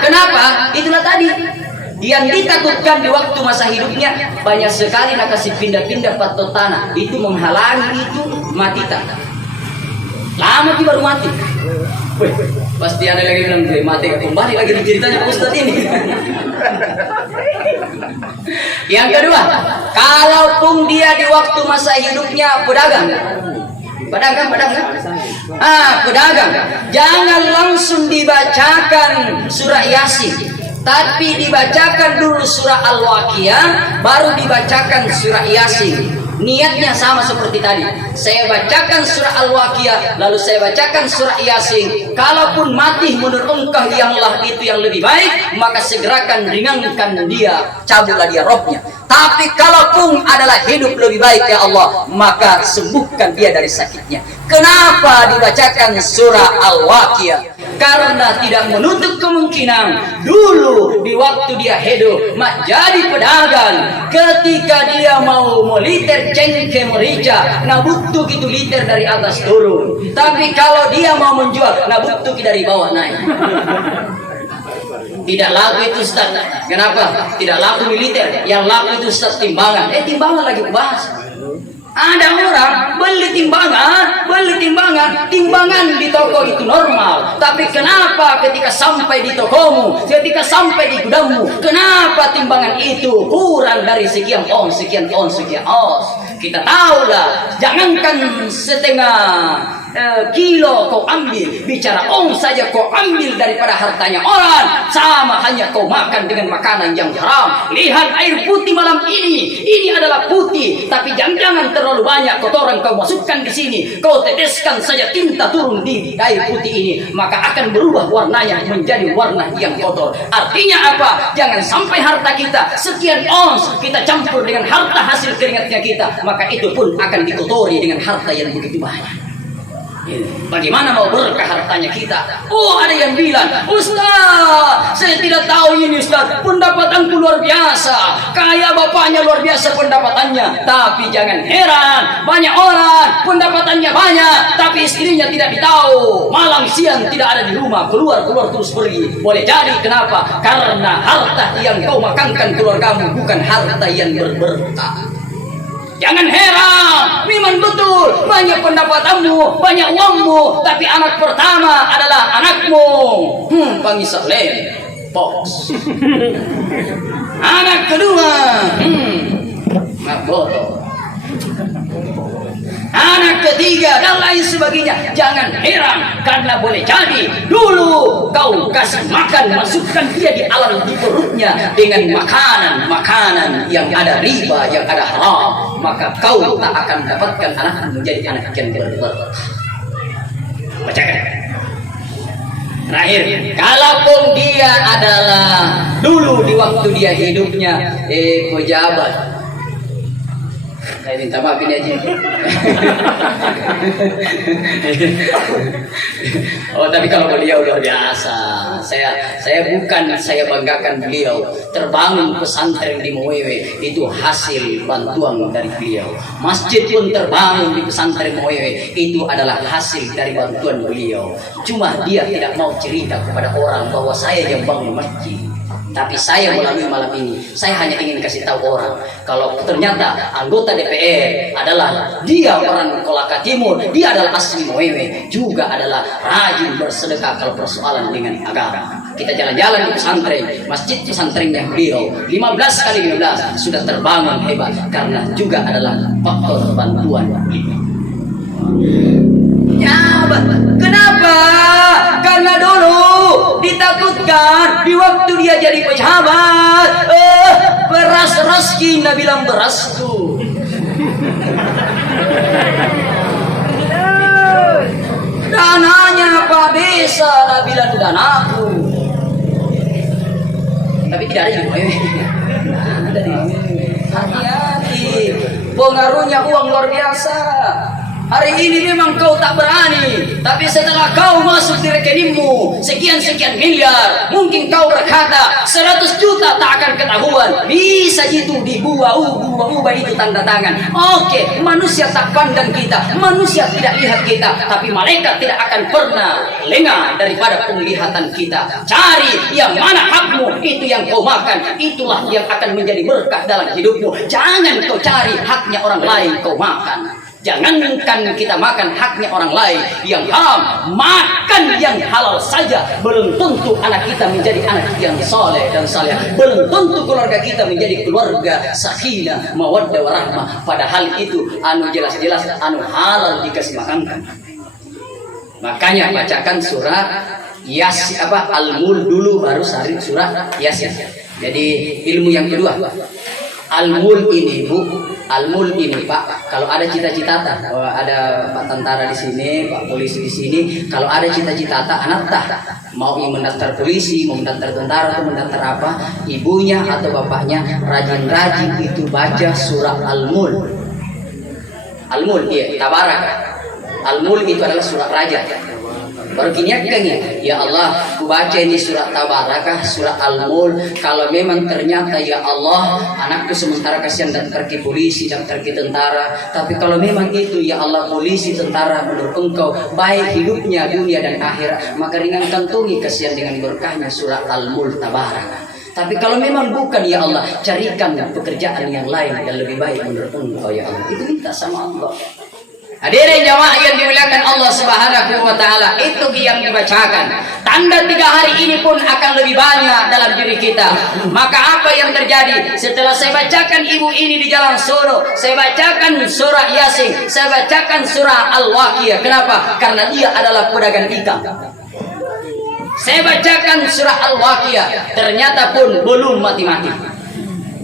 Kenapa? Itulah tadi yang ditakutkan di waktu masa hidupnya. Banyak sekali nak kasih pindah-pindah patok tanah, itu menghalangi itu mati tak. Lama baru mati. Pasti ada lagi bilang mati kembali lagi ceritanya Ustaz ini. Yang kedua, kalaupun dia di waktu masa hidupnya pedagang, jangan langsung dibacakan surah Yasin, tapi dibacakan dulu surah Al-Waqiah, baru dibacakan surah Yasin. Niatnya sama seperti tadi. Saya bacakan surah Al-Waqiah, lalu saya bacakan surah Yasin. Kalaupun mati menurut Engkau yang itu yang lebih baik, maka segerakan ringankan dia, cabutlah dia rohnya. Tapi kalaupun adalah hidup lebih baik ya Allah, maka sembuhkan dia dari sakitnya. Kenapa dibacakan surah Al-Waqiah? Karena tidak menutup kemungkinan dulu di waktu dia hidup jadi pedagang, ketika dia mau meliter cengkeh merica, nah butuh gitu liter dari atas turun. Tapi kalau dia mau menjual, nah butuh dari bawah naik. Tidak laku itu Ustaz. Kenapa? Tidak laku militer. Yang laku itu Ustaz timbangan. Timbangan lagi bahas. Ada orang beli timbangan di toko itu normal. Tapi kenapa ketika sampai di tokomu, ketika sampai di gudangmu, kenapa timbangan itu kurang dari sekian ons? Kita tahulah, jangankan setengah kilo kau ambil, bicara saja kau ambil daripada hartanya orang, sama hanya kau makan dengan makanan yang haram. Lihat air putih malam ini adalah putih, tapi jangan terlalu banyak kotoran kau masukkan di sini. Kau teteskan saja tinta turun di air putih ini, maka akan berubah warnanya menjadi warna yang kotor. Artinya apa? Jangan sampai harta kita sekian ons kita campur dengan harta hasil keringatnya kita, maka itu pun akan dikotori dengan harta yang begitu banyak. Bagaimana mau berkah hartanya kita? Ada yang bilang, Ustaz, saya tidak tahu ini Ustaz, pendapatanku luar biasa, kaya bapaknya luar biasa pendapatannya. Tapi jangan heran, banyak orang pendapatannya banyak, tapi istrinya tidak ditahu, malam siang tidak ada di rumah, keluar terus pergi. Boleh jadi kenapa? Karena harta yang kau makankan keluargamu bukan harta yang berberkah. Jangan heran, memang betul banyak pendapatanmu, banyak uangmu, tapi anak pertama adalah anakmu. Pangisah lem, box. Anak kedua, bodoh. Anak ketiga dan lain sebagainya. Jangan heran, karena boleh jadi dulu kau kasih makan, masukkan dia di alam di perutnya dengan makanan yang ada riba, yang ada haram, maka kau tak akan dapatkan anak menjadi anak yang berberkah. Bacakan. Terakhir, kalaupun dia adalah dulu di waktu dia hidupnya pejabat, saya minta maaf ini aja. Oh, tapi kalau beliau luar biasa. Saya banggakan beliau. Terbangun pesantren di Moewe itu hasil bantuan dari beliau. Masjid pun terbangun di pesantren Moewe itu adalah hasil dari bantuan beliau. Cuma dia tidak mau cerita kepada orang bahwa saya yang bangun masjid. Tapi saya melalui malam ini, saya hanya ingin kasih tahu orang kalau ternyata anggota DPR adalah dia orang Kolaka Timur, dia adalah asli Moewe, juga adalah rajin bersedekah kalau persoalan dengan agama. Kita jalan-jalan di pesantren, masjid pesantrennya beliau 15 kali 15 sudah terbangun hebat karena juga adalah faktor bantuan beliau. Ya, kenapa? Karena dulu ditakutkan di waktu dia jadi pejabat, beras rezeki, Nabi bilang berasku. Dananya Pak Desa, Nabi bilang danaku. Tapi tidak ada di Moewe. Hati-hati, pengaruhnya uang luar biasa. Hari ini memang kau tak berani, tapi setelah kau masuk di rekeningmu sekian-sekian miliar, mungkin kau berkata 100 juta tak akan ketahuan. Bisa itu diubah itu tanda tangan. Oke, manusia tak pandang kita, manusia tidak lihat kita, tapi malaikat tidak akan pernah lengah daripada penglihatan kita. Cari yang mana hakmu, itu yang kau makan, itulah yang akan menjadi berkah dalam hidupmu. Jangan kau cari haknya orang lain kau makan. Jangankan kita makan haknya orang lain yang haram, makan yang halal saja belum tentu anak kita menjadi anak yang soleh dan saleh, belum tentu keluarga kita menjadi keluarga sakinah mawaddah warahmah. Padahal itu jelas-jelas halal dikasih makan. Makanya bacakan surah Yasin Al-Mulk dulu baru surah Yasin. Jadi ilmu yang kedua. Al-Mulk ini Al-Mulk ini Pak, kalau ada cita-cita, ada Pak tentara di sini, Pak polisi di sini, kalau ada cita-cita anak mau mendaftar polisi, mau mendaftar tentara atau mendaftar apa, ibunya atau bapaknya rajin-rajin itu baca surah Al-Mulk. Al-Mulk Tabarak. Al-Mulk itu adalah surah raja. Baru kiniakan ya Allah, ku baca ini surat Tabarakah, surat Al-Mulk. Kalau memang ternyata ya Allah, anakku sementara kasihan daftar ke polisi, daftar ke tentara. Tapi kalau memang itu ya Allah, polisi, tentara menurut Engkau baik hidupnya dunia dan akhirat, maka ringankan kantongi kasihan dengan berkahnya surat Al-Mulk Tabarakah. Tapi kalau memang bukan ya Allah, carikan pekerjaan yang lain yang lebih baik menurut Engkau ya Allah. Itu minta sama Allah. Hadirin jamaah yang dimuliakan Allah Subhanahu wa taala, itu yang dibacakan. Tanda 3 hari ini pun akan lebih banyak dalam diri kita. Maka apa yang terjadi? Setelah saya bacakan ibu ini di jalan Solo, saya bacakan surah Yasin, saya bacakan surah Al-Waqiah. Kenapa? Karena dia adalah pedagang ikan. Saya bacakan surah Al-Waqiah, ternyata pun belum mati-mati.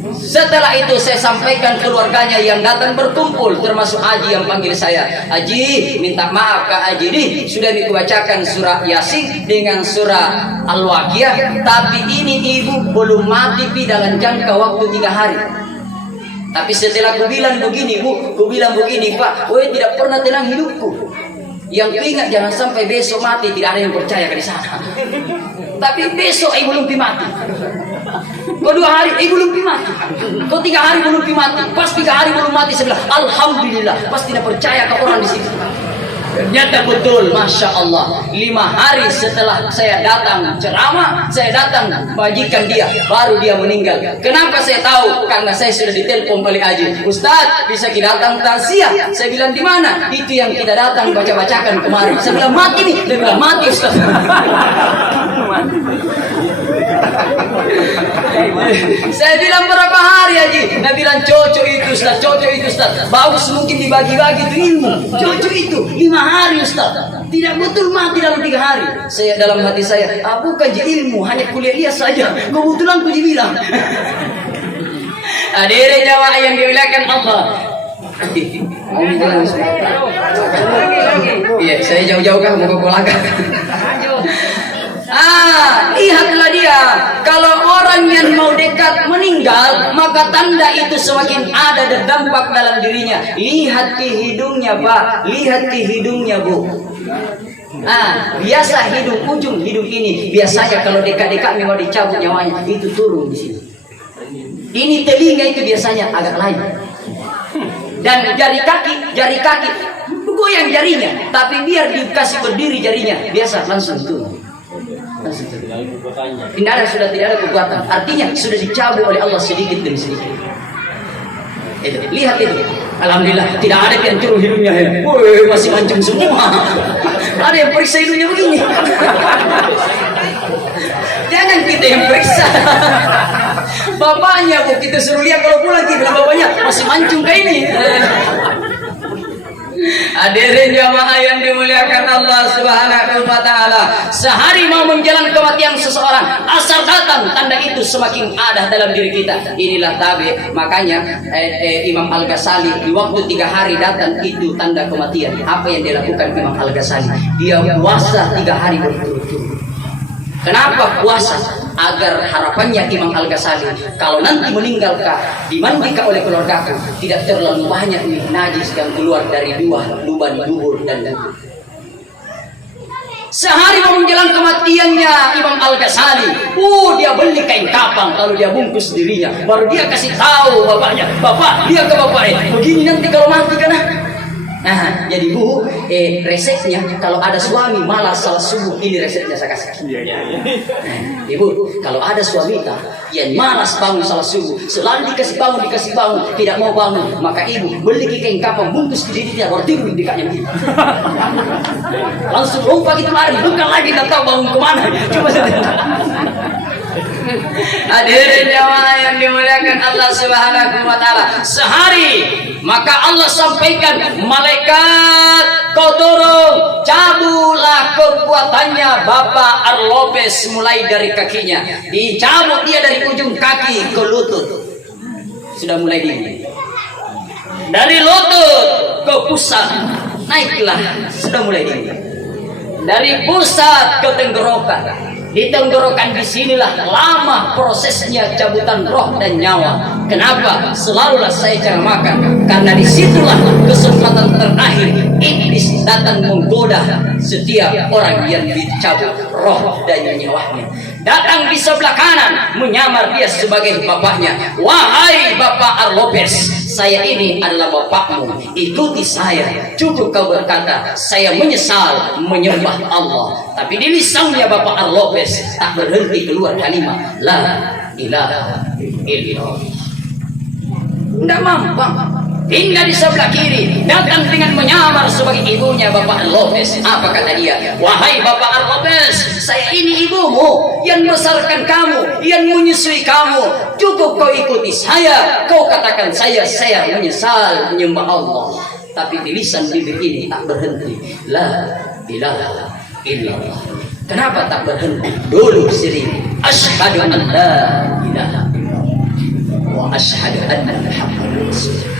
Setelah itu saya sampaikan keluarganya yang datang berkumpul, termasuk Haji yang panggil saya, Haji minta maaf Kak Haji nih, sudah dibacakan surah Yasin dengan surah Al-Waqiah, tapi ini ibu belum mati dalam jangka waktu 3 hari. Tapi setelah ku bilang begini Bu, ku bilang begini Pak, tidak pernah tenang hidupku. Yang ingat jangan sampai besok mati, tidak ada yang percaya di sana. Tapi besok ibu belum mati. Kau 2 hari ibu belum mati. Kau 3 hari belum mati. Pas 3 hari belum mati saya bilang alhamdulillah. Pas tidak percaya ke orang di sini. Ternyata betul, Masya Allah. 5 hari setelah saya datang ceramah, saya datang majikan dia, baru dia meninggal. Kenapa saya tahu? Karena saya sudah ditelepon oleh Haji, Ustaz bisa kita datang taziyah. Saya bilang di mana? Itu yang kita datang baca-bacakan kemarin. Saya bilang mati nih, dia bilang mati Ustaz. Saya bilang berapa hari Haji? Dia bilang cocok itu Ustaz, cocok itu Ustaz. Bagus mungkin dibagi-bagi itu ilmu. Cocok itu 5 hari Ustaz. Tidak betul mati dalam 3 hari. Saya dalam hati saya, bukan ilmu, hanya kuliah dia saja. Kebetulan ku bilang. Hadirin jamaah yang dimuliakan Allah. Iya, saya jauh-jauh kan mau ke Kolaka. Lihatlah dia. Kalau orang yang mau dekat meninggal, maka tanda itu semakin ada berdampak dalam dirinya. Lihat ke hidungnya, Pak. Lihat ke hidungnya, Bu. Biasa ujung hidung ini biasanya kalau dekat-dekat memang dicabut nyawanya, itu turun di sini. Ini telinga itu biasanya agak lain. Dan jari kaki goyang jarinya, tapi biar dikasih berdiri jarinya, biasa langsung turun. Sudah tidak ada kekuatan. Artinya sudah dicabut oleh Allah sedikit demi sedikit. Lihat itu. Alhamdulillah tidak ada yang turun hidungnya. Masih mancung semua. Ada yang periksa hidungnya begini. Jangan kita yang periksa. Bapaknya, Bu, kita suruh lihat kalau pulang kita bilang bapaknya masih mancung kayak ini. Hadirin jamaah yang dimuliakan Allah Subhanahu wa taala, sehari mau menjelang kematian seseorang, asal datang tanda itu semakin ada dalam diri kita. Inilah tabi. Makanya Imam Al-Ghazali di waktu 3 hari datang itu tanda kematian. Apa yang dilakukan Imam Al-Ghazali? Dia puasa 3 hari berturut-turut. Kenapa puasa? Agar harapannya Imam Al-Ghazali, kalau nanti meninggalkah, dimandikan oleh keluargaku, tidak terlalu banyak nih najis yang keluar dari lubang dubur dan dubur. Sehari mau menjelang kematiannya Imam Al-Ghazali, dia beli kain kapang lalu dia bungkus dirinya, baru dia kasih tahu bapaknya, bapak, dia ke bapaknya, begini nanti kalau mati kan. Jadi Bu, resepnya kalau ada suami malas salat subuh, ini resepnya saya kasih. Ibu, kalau ada suami yang malas bangun salat subuh, selalu dikasih bangun, tidak mau bangun, maka ibu beli kain kapang bungkus di dirinya, baru tidur di dekatnya begitu. Langsung lompat itu lari, bukan lagi tak tahu bangun kemana. Coba saja. Hadirin jamaah yang dimuliakan Allah Subhanahu wa taala, sehari maka Allah sampaikan malaikat kau turun, cabutlah kekuatannya Bapak Arlopes mulai dari kakinya, dicabut dia dari ujung kaki ke lutut, sudah mulai dingin. Dari lutut ke pusat naiklah, sudah mulai dingin. Dari pusat ke tenggorokan, di tenggorokan disinilah lama prosesnya cabutan roh dan nyawa. Kenapa? Selalulah saya ceramakan, karena disitulah kesempatan terakhir iblis datang menggoda setiap orang yang dicabut roh dan nyawanya. Datang di sebelah kanan menyamar dia sebagai bapaknya. Wahai Bapak Arlopes, saya ini adalah bapakmu, ikuti saya. Cukup kau berkata, saya menyesal menyembah Allah. Tapi di lisannya Bapak Arlopes tak berhenti keluar kalimat la ilaha illallah. Tidak mampu. Hingga di sebelah kiri datang dengan menyamar sebagai ibunya Bapak Arlopes. Apa kata dia? Wahai Bapak Arlopes, saya ini ibumu yang membesarkan kamu, yang menyusui kamu. Cukup kau ikuti saya. Kau katakan saya menyesal menyembah Allah. Tapi di lisan bibir ini tak berhenti la ilaha illallah. Kenapa tak berhenti? Dulu sering asyhadu an la ilaha illallah wa asyhadu anna Muhammadar Rasulullah.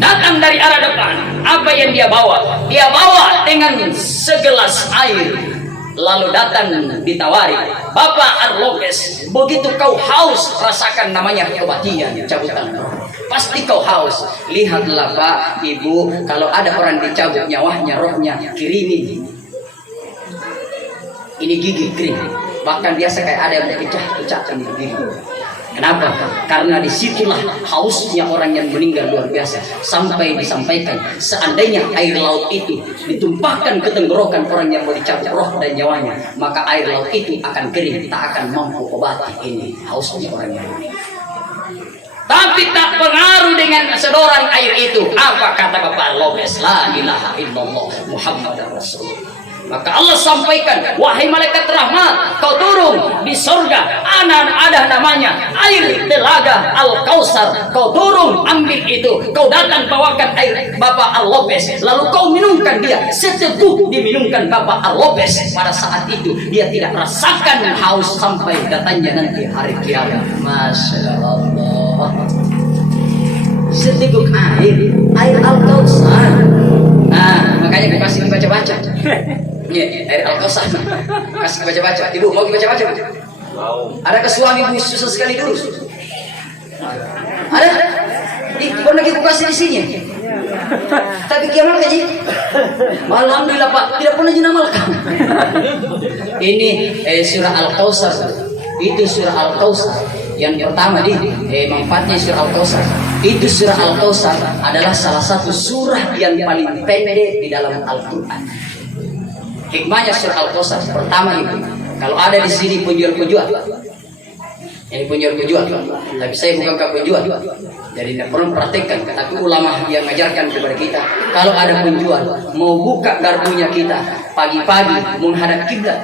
Datang dari arah depan, apa yang dia bawa? Dia bawa dengan segelas air. Lalu datang ditawari, Bapak Arlopes, begitu kau haus, rasakan namanya kematian, cabutan roh. Pasti kau haus. Lihatlah Pak, Ibu, kalau ada orang dicabut nyawanya, rohnya, kirimin. Ini gigi kering, bahkan biasa kayak ada yang pecah-pecah di gigi. Kenapa? Karena disitulah hausnya orang yang meninggal luar biasa. Sampai disampaikan, seandainya air laut itu ditumpahkan ke tenggorokan orang yang mau dicabut roh dan nyawanya, maka air laut itu akan kering, tak akan mampu obati ini hausnya orang yang meninggal. Tapi tak pengaruh dengan sedoran air itu. Apa kata Bapak Arlopes? La ilaha illallah Muhammadar Rasulullah. Maka Allah sampaikan, wahai malaikat rahmat, kau turun di surga, ada namanya air telaga Al-Kausar. Kau turun, ambil itu, kau datang bawakan air Bapak Arlopes, lalu kau minumkan dia. Seteguk diminumkan Bapak Arlopes. Pada saat itu dia tidak rasakan haus sampai datangnya nanti hari kiamat. Masya Allah. Seteguk air Al-Kausar. Makanya dikasih baca-baca. Iya, air Al-Kausar. Kasih baca-baca. Ibu mau baca-baca? Ada ke suami Bu susah sekali dulu. Ada? Pernah kita kasih di sini. Tapi kiamat kaji. Alhamdulillah Pak, tidak pernah dinamalkan. Ini surah Al-Kausar. Itu surah Al-Kausar. Yang pertama manfaatnya surah Al-Kausar. Itu surah Al-Kausar adalah salah satu surah yang paling pendek di dalam Al-Quran. Hikmahnya surah Al-Kausar pertama itu. Kalau ada di sini penjual-penjual, ini penjual-penjual, tapi saya bukan penjual, jadi tidak perlu praktekkan. Tapi ulama yang mengajarkan kepada kita, kalau ada penjual mau buka garpunya kita pagi-pagi menghadap kiblat,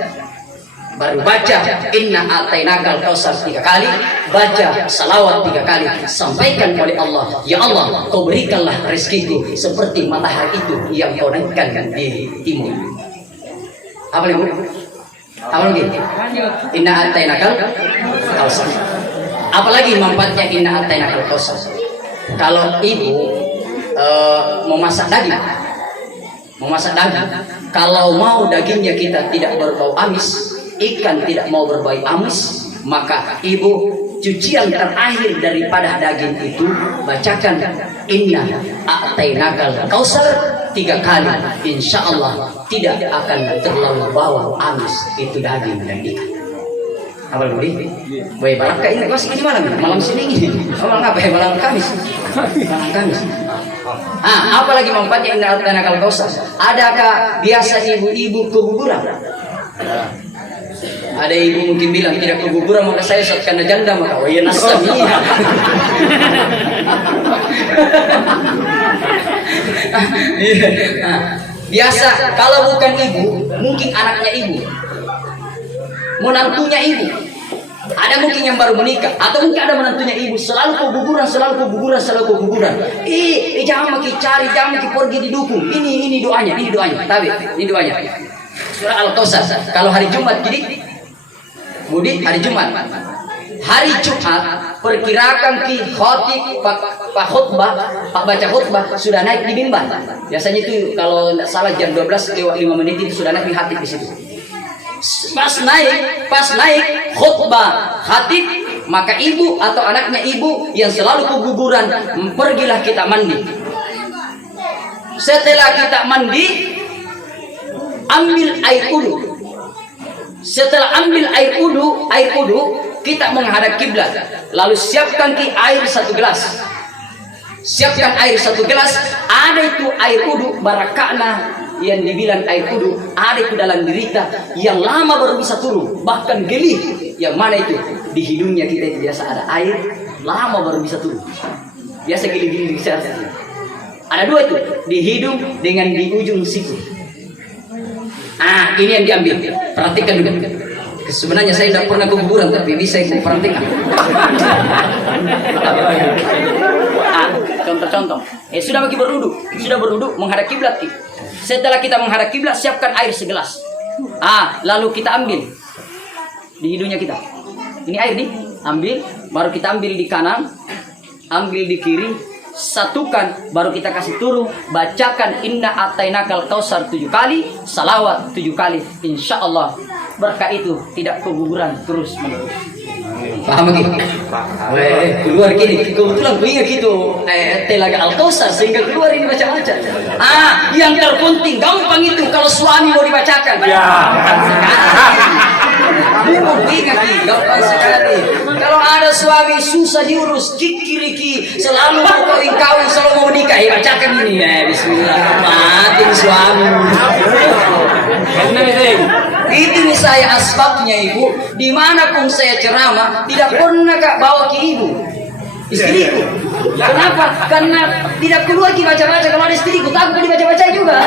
baru baca inna atainakal kausar 3 kali, baca salawat 3 kali, sampaikan kepada Allah, ya Allah, kau berikanlah rezekiku seperti matahari itu yang kau naikkan di timur. Apa lagi? Apa lagi? Inna atainakal kausar. Apalagi manfaatnya inna atainakal kausar? Kalau ibu memasak daging, kalau mau dagingnya kita tidak berbau amis, ikan tidak mau berbau amis, maka ibu cucian terakhir daripada daging itu bacakan inna atainakal kausar 3 kali, insya Allah tidak akan terlalu bau amis itu daging dan ikan. Apa lagi? Baik, barangkah ini masih ini malam sini ini. Malam apa ya? Malam Kamis. Malam Kamis. Apalagi manfaatnya inna atainakal kausar? Adakah biasa ibu-ibu keguguran? Ada ibu mungkin bilang tidak keguguran maka saya karena janda maka oh ya nasamiya. Biasa kalau bukan ibu mungkin anaknya ibu, menantunya ibu. Ada mungkin yang baru menikah atau mungkin ada menantunya ibu selalu keguguran. Jangan maki cari, jangan maki pergi didukung. Ini doanya. Tapi ini doanya. Surah Al-Kausar. Kalau hari Jumat jadi Budi hari Jumat perkirakan ki khotib pak khutbah pak baca khutbah sudah naik di mimbar. Biasanya itu kalau tidak salah jam 12 lewat 5 menit itu sudah naik di khatib di situ. Pas naik khutbah khatib, maka ibu atau anaknya ibu yang selalu keguguran, pergilah kita mandi. Setelah kita mandi, ambil air wudu. Setelah ambil air wudu, kita menghadap kiblat. Lalu siapkan air 1 gelas. Siapkan air 1 gelas. Ada itu air wudu barakana yang dibilang air wudu. Ada itu dalam derita yang lama baru bisa turun. Bahkan geli. Yang mana itu? Di hidungnya kita itu biasa ada air. Lama baru bisa turun. Biasa geli-geli bisa. Ada 2 itu. Di hidung dengan di ujung siku. Ini yang diambil. Perhatikan dulu. Sebenarnya saya tidak pernah keguguran, tapi bisa saya perhatikan. Contoh. Sudah bagi berwudu, menghadap kiblat. Setelah kita menghadap kiblat, siapkan air segelas. Lalu kita ambil di hidungnya kita. Ini air nih, ambil, baru kita ambil di kanan, ambil di kiri. Satukan, baru kita kasih turun, bacakan inna atainakal kausar 7 kali, salawat 7 kali, insya Allah berkah itu tidak keguguran terus menerus. Paham lagi? Keluar gini, kebetulan gue ingat gitu telaga Al-Kausar sehingga keluar ini baca-baca. Yang terpenting gampang itu kalau suami mau dibacakan. Ingat gampang sekali. Kalau ada suami susah diurus, kikiriki, selalu mau kawin, selalu mau nikah, bacakan ini ya. Bismillah, matiin suami. Itu nih saya asbabnya ibu. Dimanapun saya ceramah, tidak pernah bawa ke ibu, istriku. Kenapa? Karena tidak keluar ki baca-baca. Kalau ada istriku, takut dibaca-baca juga.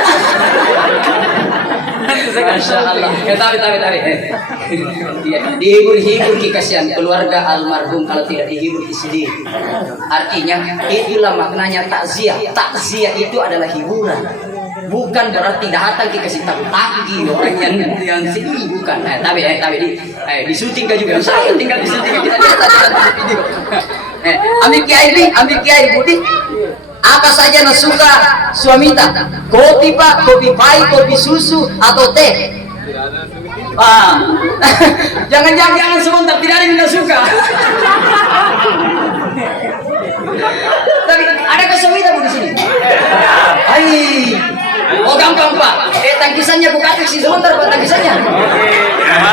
Masya Allah. Tapi. Dihibur ki kasihan keluarga almarhum kalau tidak dihibur sedih. Artinya itulah maknanya takziah. Takziah itu adalah hiburan. Bukan berarti datang kita kasih taki orang yang sedih, bukan. Tapi di syuting juga. Saya tinggal di syuting kita lihat video. Ambil kiai Budi. Apa saja yang suka suami tak? Kopi pak, kopi pahit, kopi susu atau teh? Jangan sebentar, tidak ada yang tidak suka. Tapi adakah suami tak di sini? Oh gampang pak. Tangkisannya buka sih sebentar pak, tangkisannya.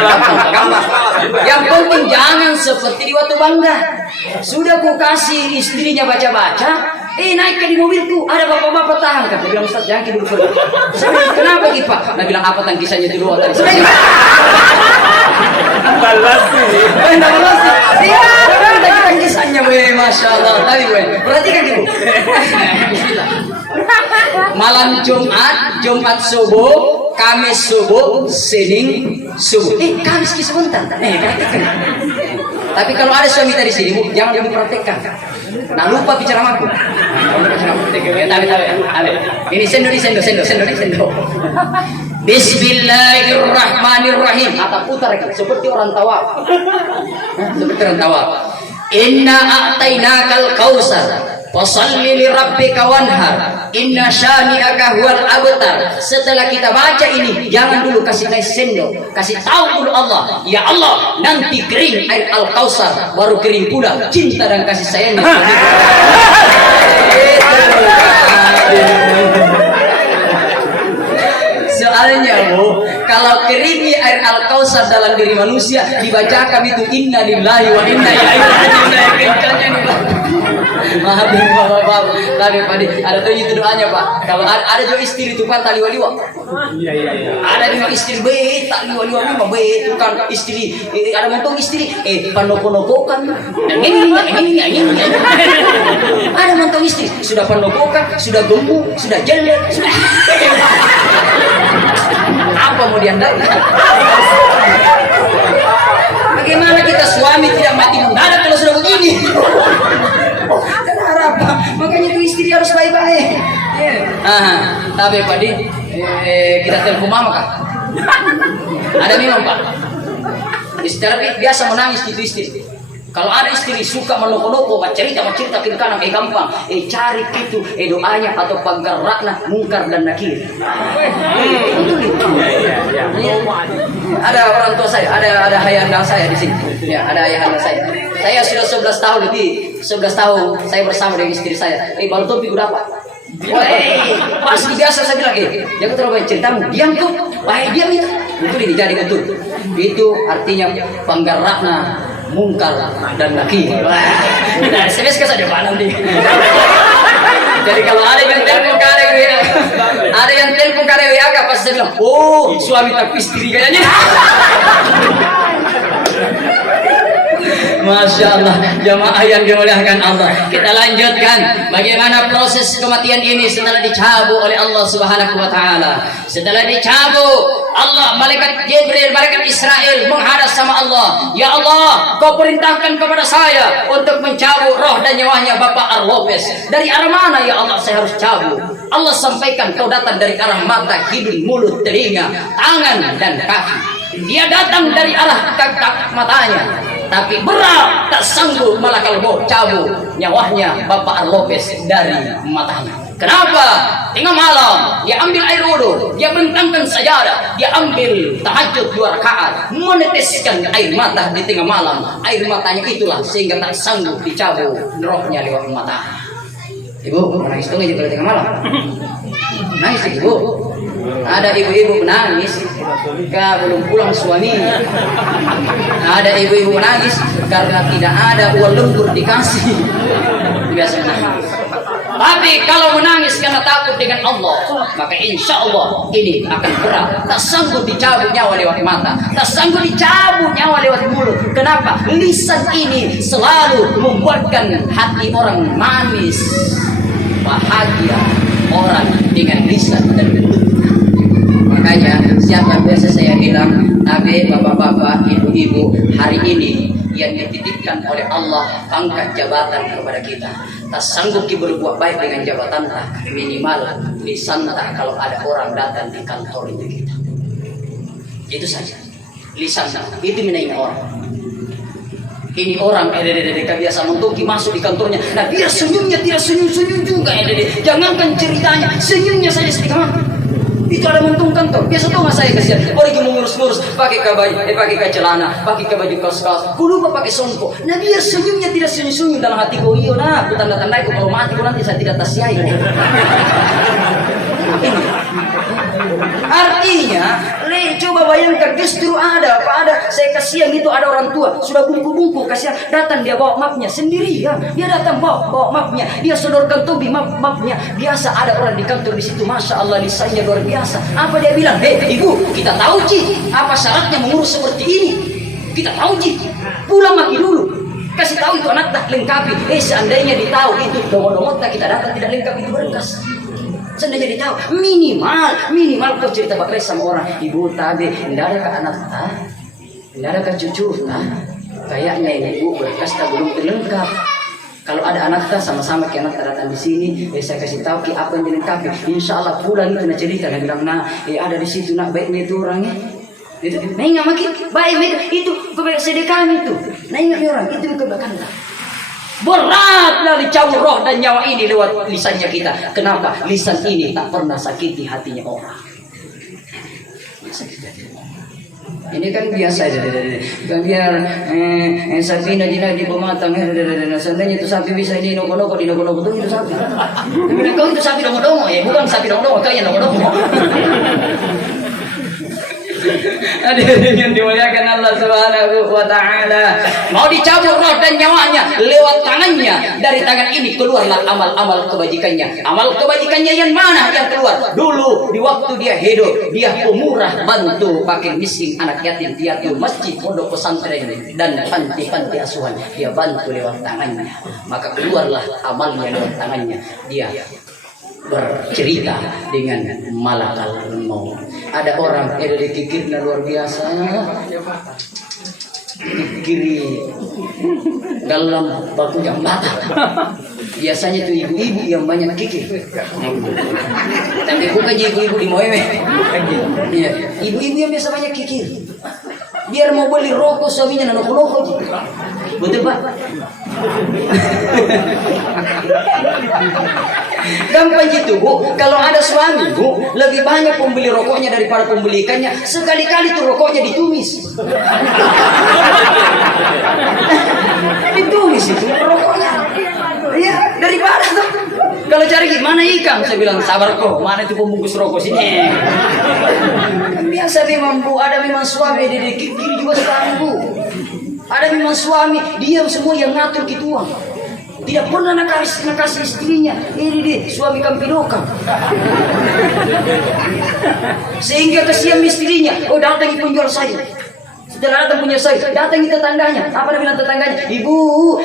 Gampang. Yang penting jangan seperti di waktu bangga. Sudah ku kasih istrinya baca-baca, naikkan di mobilku, ada bapak-bapak tahan kan. Dia bilang, Ustaz jangan dulu. Saya bilang, kenapa gitu pak? Dia bilang, apa tangkisannya dulu tadi? Saya bilang, balasi. Iya, tangkisannya masya Allah. Tadi perhatikan dulu. Malam Jumat subuh, Kamis subuh, Senin subuh. Kamis sebentar. Perhatikan. Tapi kalau ada suami tadi sini, jangan dipraktekkan. Nah lupa bicara sama aku. Ini sendok. Bismillahirrahmanirrahim. Atau putar seperti orang tawaf. Inna a'tainakal kausar. Fasalli li rabbika wanhar. Inna syani'aka huwal abtar. Setelah kita baca ini, jangan dulu kasih sendok, kasih tahu dulu Allah. Ya Allah, nanti kering air al-kausar, baru kering pula cinta dan kasih sayangnya. Soalnya Bu, kalau keringnya air al-kausar dalam diri manusia, dibacakan itu inna lillahi wa inna ilaihi raji'un. Maaf bapak, tapi ada tuh itu doanya pak. Kalau ada juga istri itu kan tali waliwa. Iya. Ada juga istri tak liwa-liwa memang itu kan istri. Ada montong istri panoko-nokokan. Ini. Ada montong istri sudah panokokan, sudah gemuk, sudah jelek, sudah. Apa mau diandalkan? Bagaimana kita suami tidak mati mendadak kalau sudah begini? Makanya itu istri harus baik-baik. Tapi Pak Di, kita telepon mama kak. Ada memang Pak. Istri biasa menangis itu istri. Kalau ada istri suka menoko-noko, cerita kiri kanan, gampang. Cari itu, doanya atau penggerakna mungkar dan nakir. Ada orang tua saya, ada ayahanda saya di sini. Ya, ada ayahanda saya. Saya sudah 11 tahun lebih, 11 tahun saya bersama dengan istri saya. Baru topik udah apa? Pasti biasa saya bilang, jangan terlalu banyak ceritamu. Diam tuh, diam itu. Betul ini jadi betul. Itu artinya penggerakna mungkar dan nakir. Nah, SMS saja Pak nanti. Jadi kalau ada yang telepon karya WA, pasti saya bilang, oh suami tak istri kayaknya. Masya Allah, jamaah yang dimuliakan Allah. Kita lanjutkan bagaimana proses kematian ini setelah dicabut oleh Allah Subhanahu wa taala. Setelah dicabut, Allah, malaikat Jibril, malaikat Israel menghadap sama Allah. Ya Allah, kau perintahkan kepada saya untuk mencabut roh dan nyawanya Bapak Arlopes. Dari arah mana ya Allah saya harus cabut? Allah sampaikan kau datang dari arah mata, hidung, mulut, telinga, tangan dan kaki. Dia datang dari arah matanya. Tapi berat tak sanggup malah kalau mau cabut nyawanya Bapak Arlopes dari matanya. Kenapa? Tengah malam dia ambil air wudhu, dia bentangkan sajadah, dia ambil tahajud 2 rakaat, meneteskan air mata di tengah malam. Air matanya itulah sehingga tak sanggup dicabut rohnya lewat mata. Ibu menangis tuh di tengah malam. Nangis ibu. Ada ibu-ibu menangis karena belum pulang suami. Ada ibu-ibu menangis karena tidak ada uang lembur dikasih. Biasa menangis. Tapi kalau menangis karena takut dengan Allah, maka insya Allah ini akan berat. Tak sanggup dicabut nyawa lewat mata, tak sanggup dicabut nyawa lewat mulut. Kenapa? Lisan ini selalu membuatkan hati orang manis, bahagia orang dengan lisan dan mulut. Makanya siapa biasa saya bilang, Nabi, bapak-bapak, ibu-ibu, hari ini yang dititipkan oleh Allah pangkat jabatan kepada kita. Tak sanggup berbuat baik dengan jabatan tak, minimal lisan tak kalau ada orang datang di kantor itu kita. Itu saja. Lisan tak, itu menanya orang. Ini orang biasa mentoki masuk di kantornya. Nah biar senyumnya tidak senyum-senyum juga jangankan ceritanya, senyumnya saja sedikit. Itu ada mentung kantor. Biasa tuh mas saya kasihan. Oh lagi mau ngurus-ngurus, pakai baju, pakai celana, pakai baju kaos-kaos. Ku lupa pakai sompo. Nah biar senyumnya tidak senyum-senyum dalam hatiku. Iyo nah, aku tanda-tandai kalau mati nanti saya tidak tasiai. Artinya, coba bayangkan justru ada saya kasihan itu ada orang tua sudah bungku-bungku kasihan datang dia bawa mapnya sendiri ya dia datang bawa mapnya dia sodorkan tobi mapnya biasa ada orang di kantor di situ masya Allah lisannya luar biasa apa dia bilang ibu kita tahu Ci apa syaratnya mengurus seperti ini kita tahu Ci pulang maki dulu kasih tahu itu anak tak lengkapi seandainya ditahu itu domot-domot kita datang tidak lengkap itu berkas. Seandainya dia tahu minimal kau cerita bakai sama orang ibu tadi tidak ada ke anak tidak ada ke cucu kayaknya ini ibu berkas tak belum terlengkap kalau ada anak sama-sama ke anak datang di sini saya kasih tahu ki apa yang dilengkapi insya Allah pulang itu nak cerita dia bilang ada di situ nak baiknya itu orangnya itu ingat makin baik itu kebaik sedekah itu ingat orang itu kebelakang beratlah dicabut roh dan nyawa ini lewat lisannya kita. Kenapa? Lisan ini tak pernah sakiti hatinya orang. Ini kan biasa kan biar sapi najina di pematang seandainya itu sapi bisa di noko-noko itu sapi. Kau itu sapi dongo-dongo bukan sapi dongo-dongo kau yang dongo-dongo. Hadirin yang dimuliakan Allah Subhanahu wa taala. Mau dicabut roh dan nyawanya lewat tangannya. Dari tangan ini keluarlah amal-amal kebajikannya. Amal kebajikannya yang mana yang keluar? Dulu di waktu dia hidup, dia pemurah bantu pakai miskin anak yatim piatu masjid pondok pesantren dan panti-panti asuhan. Dia bantu lewat tangannya. Maka keluarlah amalnya lewat tangannya. Dia bercerita dengan malakal maut. Ada orang dikikirnya luar biasa. Kiri dalam baku jambatan. Biasanya itu ibu-ibu yang banyak kikir. Tapi bukan ibu-ibu di Moeme. Iya, ibu-ibu yang biasa banyak kikir. Biar mau beli rokok suaminya nonok-nonok. Betul Pak? Gampang gitu Bu. Kalau ada suami Bu, lebih banyak pembeli rokoknya daripada pembeli ikannya. Sekali-kali tuh rokoknya ditumis. Ditumis itu rokoknya. Iya, daripada tuh. Kalau cari gimana ikan, saya bilang sabar kok. Mana itu pembungkus rokok sini? Biasa memang Bu, ada memang suami di kiri juga sekarang Bu. Ada memang suami, dia semua yang ngatur gituan. Tidak pernah nakasih istrinya. Ini deh, suami kampilokan. Sehingga kesian istrinya. Oh datangi penjual saya. Setelah datang punya saya, datangi tetangganya. Apa dia bilang tetangganya? Ibu,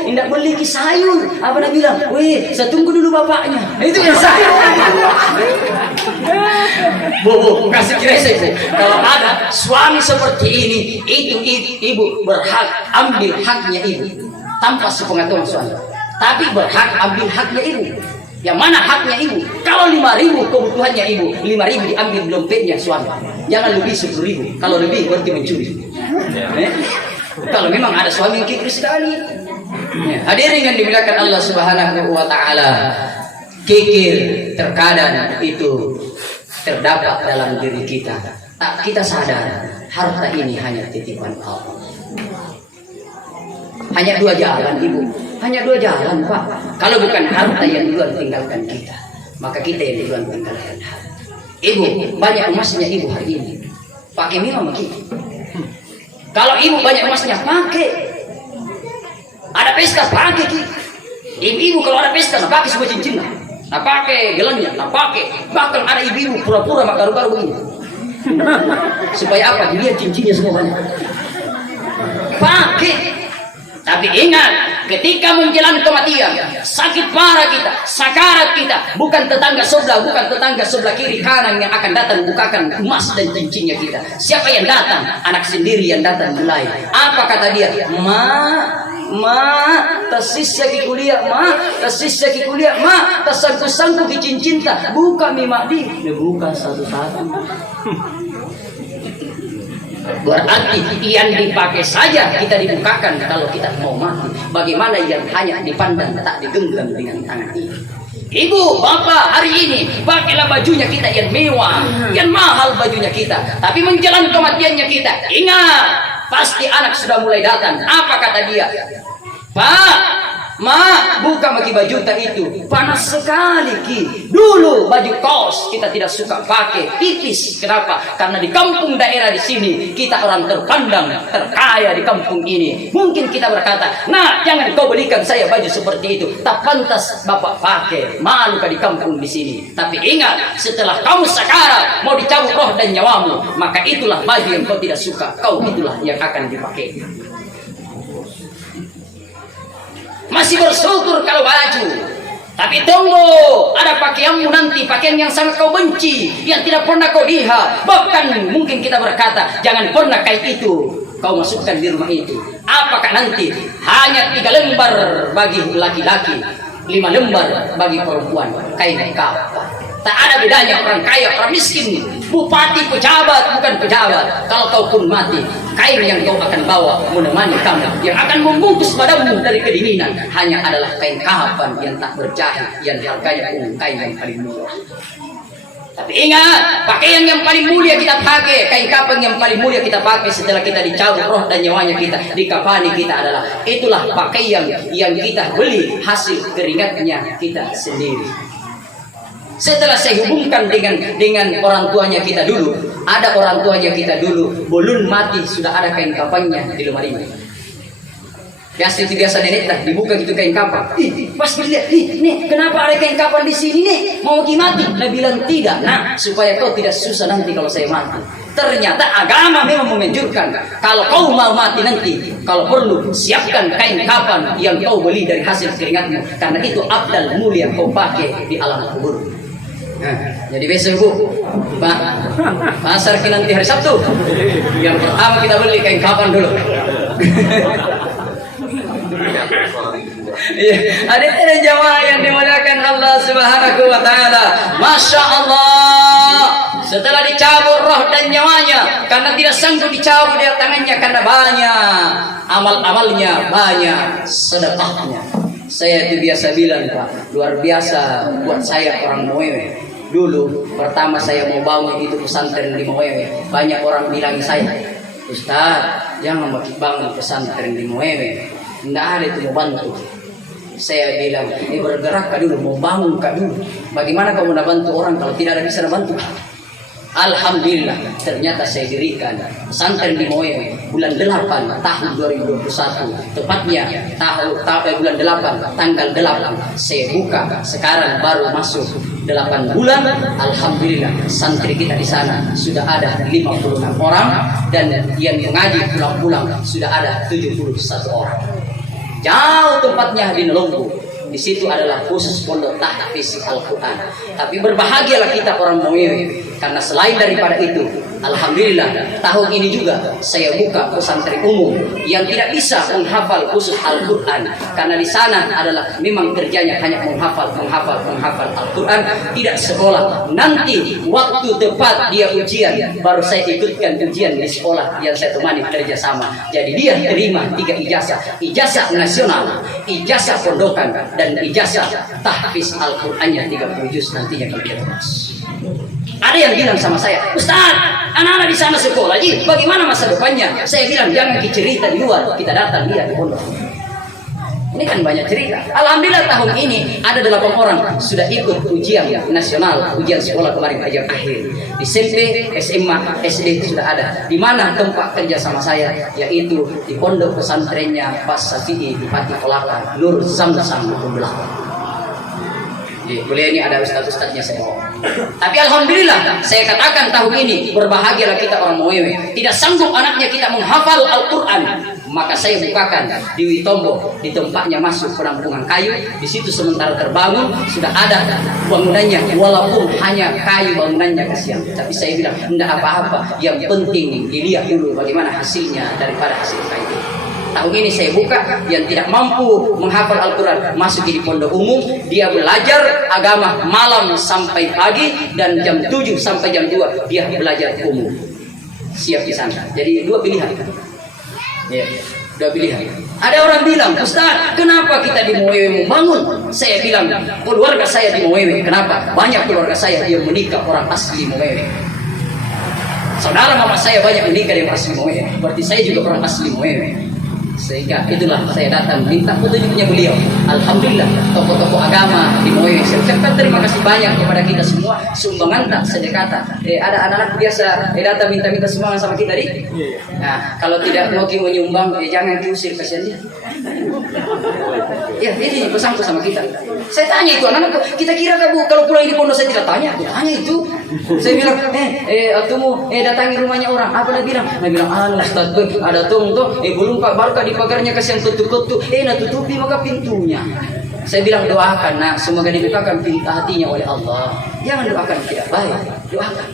hendak beli sayur. Apa dia bilang? Weh, saya tunggu dulu bapaknya. Itu yang saya. Bu, kasih kira saya Bu. Kalau ada suami seperti ini, itu ibu berhak ambil haknya ibu tanpa sepengetahuan suami. Tapi berhak ambil haknya ibu. Yang mana haknya ibu? Kalau 5.000 kebutuhannya ibu, 5.000 diambil dompetnya suami. Jangan lebih 10.000. Kalau lebih berarti mencuri. Kalau memang ada suami yang kikir sekali. Hadirin yang dimuliakan Allah Subhanahu wa taala. Kikir terkadang itu terdapat dalam diri kita. Tak kita sadar harta ini hanya titipan Allah. Hanya 2 jalan ibu. Hanya 2 jalan Pak. Kalau bukan harta yang duluan tinggalkan kita, maka kita yang duluan tinggalkan harta. Ibu banyak emasnya ibu hari ini. Pakai minum kita. Kalau ibu banyak emasnya pakai. Ada pesta pakai kita. Ibu kalau ada pesta nah pakai semua cincinnya. Nah pakai gelannya, nah pakai. Bahkan ada ibu pura-pura mak garu-garu begini. Supaya apa? Dilihat cincinnya semua banyak. Pakai. Tapi ingat, ketika menjelang kematian, sakit parah kita, sakarat kita, bukan tetangga sebelah kiri kanan yang akan datang bukakan emas dan cincinnya kita. Siapa yang datang? Anak sendiri yang datang mulai. Apa kata dia? Tasisya ki kuliah, tasisya ki kuliah, tasangku ki cincinta. Buka mimadi, buka satu-satu. Berarti yang dipakai saja kita dibukakan kalau kita mau mati. Bagaimana yang hanya dipandang tak digenggam dengan tangan ini? Ibu, bapak, hari ini pakailah bajunya kita yang mewah, yang mahal bajunya kita. Tapi menjelang kematiannya kita, ingat, pasti anak sudah mulai datang. Apa kata dia? Pak, Ma, buka maki baju itu. Panas sekali Ki. Dulu baju kaos kita tidak suka pakai, tipis. Kenapa? Karena di kampung daerah di sini kita orang terpandang, terkaya di kampung ini. Mungkin kita berkata, nah jangan kau belikan saya baju seperti itu. Tak pantas bapak pakai. Malu di kampung di sini. Tapi ingat, setelah kamu sekarat mau dicabut roh dan nyawamu, maka itulah baju yang kau tidak suka. Kau itulah yang akan dipakai. Masih bersyukur kalau baju. Tapi tunggu, ada pakaianmu nanti, pakaian yang sangat kau benci, yang tidak pernah kau lihat. Bahkan mungkin kita berkata, jangan pernah kain itu kau masukkan di rumah itu. Apakah nanti hanya 3 lembar bagi laki-laki, 5 lembar bagi perempuan, kain kapan? Tak ada bedanya orang kaya, orang miskin, bupati, pejabat, bukan pejabat. Kalau kau pun mati, kain yang kau akan bawa menemani kamu, yang akan membungkus badanmu dari kedinginan, hanya adalah kain kapan yang tak berjahit, yang harganya pun kain yang paling murah. Tapi ingat, pakaian yang paling mulia kita pakai, kain kapan yang paling mulia kita pakai setelah kita dicabut roh dan nyawanya kita, dikafani kita adalah, itulah pakaian yang kita beli hasil keringatnya kita sendiri. Setelah saya hubungkan dengan orang tuanya kita dulu, ada orang tuanya kita dulu, belum mati sudah ada kain kafannya di lemari. Biasa nenek dah dibuka gitu kain kafan. Pas dilihat, nih kenapa ada kain kafan di sini nih? Mau mati? Nah bilang tidak. Nah supaya kau tidak susah nanti kalau saya mati. Ternyata agama memang menganjurkan kalau kau mau mati nanti, kalau perlu siapkan kain kafan yang kau beli dari hasil keringatmu, karena itu abdal mulia kau pakai di alam kubur. Nah, jadi besok Bu, Pak, pasar nanti hari Sabtu. Yang pertama kita beli kain kapan dulu. Iya, ada jamaah yang dimuliakan Allah Subhanahu wa taala. Masya Allah. Setelah dicabut roh dan nyawanya, karena tidak sanggup dicabut dia tangannya karena banyak amal-amalnya, banyak sedekahnya. Saya itu biasa bilang Pak, luar biasa buat saya orang Moewe. Dulu pertama saya mau bangun itu pesantren di Moewe, banyak orang bilang saya, Ustaz, jangan bangun pesantren di Moewe, tidak ada itu mau bantu. Saya bilang, ini bergerak dulu, mau bangun dulu. Bagaimana kamu nak bantu orang kalau tidak ada bisa bantu? Alhamdulillah, ternyata saya dirikan pesantren di Moewe bulan 8 tahun 2021, tepatnya bulan 8 tanggal 8 saya buka. Sekarang baru masuk 8 bulan. Alhamdulillah, santri kita di sana sudah ada 56 orang dan yang mengaji pulang-pulang sudah ada 71 orang. Jauh tempatnya di Nelombo. Di situ adalah khusus pondok tahfiz Al-Quran. Tapi berbahagialah kita orang Moewe, karena selain daripada itu, alhamdulillah tahun ini juga saya buka pesantren umum yang tidak bisa menghafal khusus Al-Quran, karena di sana adalah memang kerjanya hanya menghafal Al-Quran, tidak sekolah. Nanti waktu tepat dia ujian, baru saya ikutkan ujian di sekolah yang saya temani kerjasama. Jadi dia terima 3 ijazah nasional, ijazah pondokan, dan ijazah tahfiz Al-Qur'annya 30 juz nantinya kalau dia lulus. Ada yang bilang sama saya, Ustaz, anak-anak di sana sekolah, jadi bagaimana masa depannya? Saya bilang jangan cerita di luar, kita datang lihat di pondok. Ini kan banyak cerita. Alhamdulillah tahun ini ada 8 orang sudah ikut ujian nasional, ujian sekolah kemarin akhir. Di SMP, SMA, SD sudah ada. Di mana tempat kerja sama saya, yaitu di pondok pesantrennya Pak Safi'i di Pati Kolaka, Nur Zamzam 28. Di kuliah ini ada ustaz-ustaznya saya bawa. Tapi alhamdulillah saya katakan tahun ini berbahagialah kita orang Moewe. Tidak sanggup anaknya kita menghafal Al-Quran, maka saya bukakan di Witombo, di tempatnya masuk penampungan kayu. Di situ sementara terbangun sudah ada bangunannya, walaupun hanya kayu bangunannya kasihan. Tapi saya bilang tidak apa-apa, yang penting dilihat dulu bagaimana hasilnya daripada hasil kayu. Tahun ini saya buka yang tidak mampu menghafal Al-Quran masuk di pondok umum, dia belajar agama malam sampai pagi, dan jam 7 sampai jam 2 dia belajar umum. siap di sana. Jadi dua pilihan. Ya, dua pilihan. Ada orang bilang, Ustaz, kenapa kita di Mowewe membangun? Saya bilang, keluarga saya di Mowewe. Kenapa? Banyak keluarga saya yang menikah orang asli Mowewe. Saudara mama saya banyak menikah dari asli Mowewe. Berarti saya juga orang asli Mowewe. Sehingga itulah saya datang minta petunjuknya beliau. Alhamdulillah tokoh-tokoh agama di Mowewe. Saya ucapkan terima kasih banyak kepada kita semua. Sumbangan tak sedekata. Ada anak-anak biasa datang minta-minta sumbangan sama kita nih. Nah, kalau tidak mau menyumbang, jangan diusir, kasihan dia. Ya, ini pesanku sama kita. Saya tanya itu anak-anak, kita kira kamu kalau pulang di pondok saya tidak tanya. Aku tanya itu. Saya bilang, tunggu, datangi rumahnya orang. Apa dia bilang? Dia bilang, Ustaz, ada tunggu, belum Pak Barka di pagarnya kasihan ketuk-ketuk. Nah tutupi maka pintunya. Saya bilang doakan, nah semoga dibukakan pintu hatinya oleh Allah. Jangan doakan tidak baik, doakan.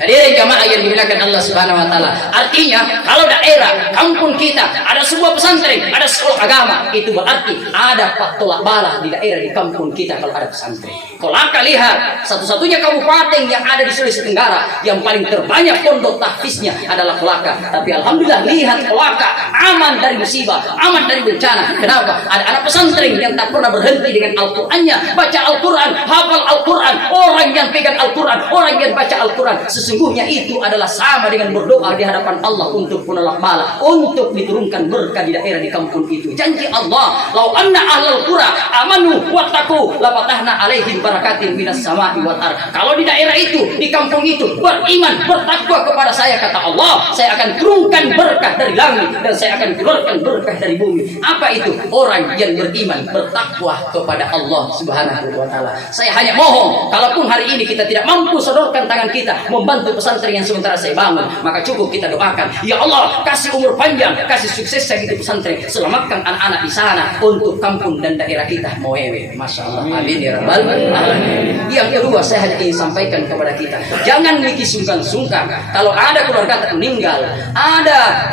Hadirin jamaah yang dimuliakan Allah Subhanahu wa taala. Artinya, kalau daerah kampung kita ada sebuah pesantren, ada sekolah agama, itu berarti ada Pak Tolak Bala di daerah di kampung kita kalau ada pesantren. Kolaka lihat, satu-satunya kabupaten yang ada di Sulawesi Tenggara yang paling terbanyak pondok tahfiznya adalah Kolaka. Tapi alhamdulillah lihat Kolaka aman dari musibah, aman dari bencana. Kenapa? Ada anak pesantren yang tak pernah berhenti dengan Al-Qur'annya, baca Al-Qur'an, hafal Al-Qur'an, orang yang pegang Al-Qur'an, orang yang baca Al-Qur'an. Sesungguhnya itu adalah sama dengan berdoa di hadapan Allah untuk penolak bala, untuk diturunkan berkah di daerah di kampung itu. Janji Allah, "Lau anna ahlal qura amanu wattaqu la fatahna alaihim barakatin minas sama'i wal ardh." Kalau di daerah itu, di kampung itu beriman, bertakwa kepada saya, kata Allah, saya akan turunkan berkah dari langit dan saya akan keluarkan berkah dari bumi. Apa itu? Orang yang beriman, bertakwa kepada Allah Subhanahu wa taala. Saya hanya mohon, kalaupun hari ini kita tidak mampu sodorkan tangan kita membantu pesantren yang sementara saya bangun, maka cukup kita doakan, ya Allah, kasih umur panjang, kasih sukses di pesantren, selamatkan anak-anak di sana untuk kampung dan daerah kita Mowewe. Masya Allah, amin ya rabbal alamin. Yang kedua, saya hanya ingin sampaikan kepada kita, jangan mikir sungkan-sungkan. Kalau ada keluarga tak meninggal, ada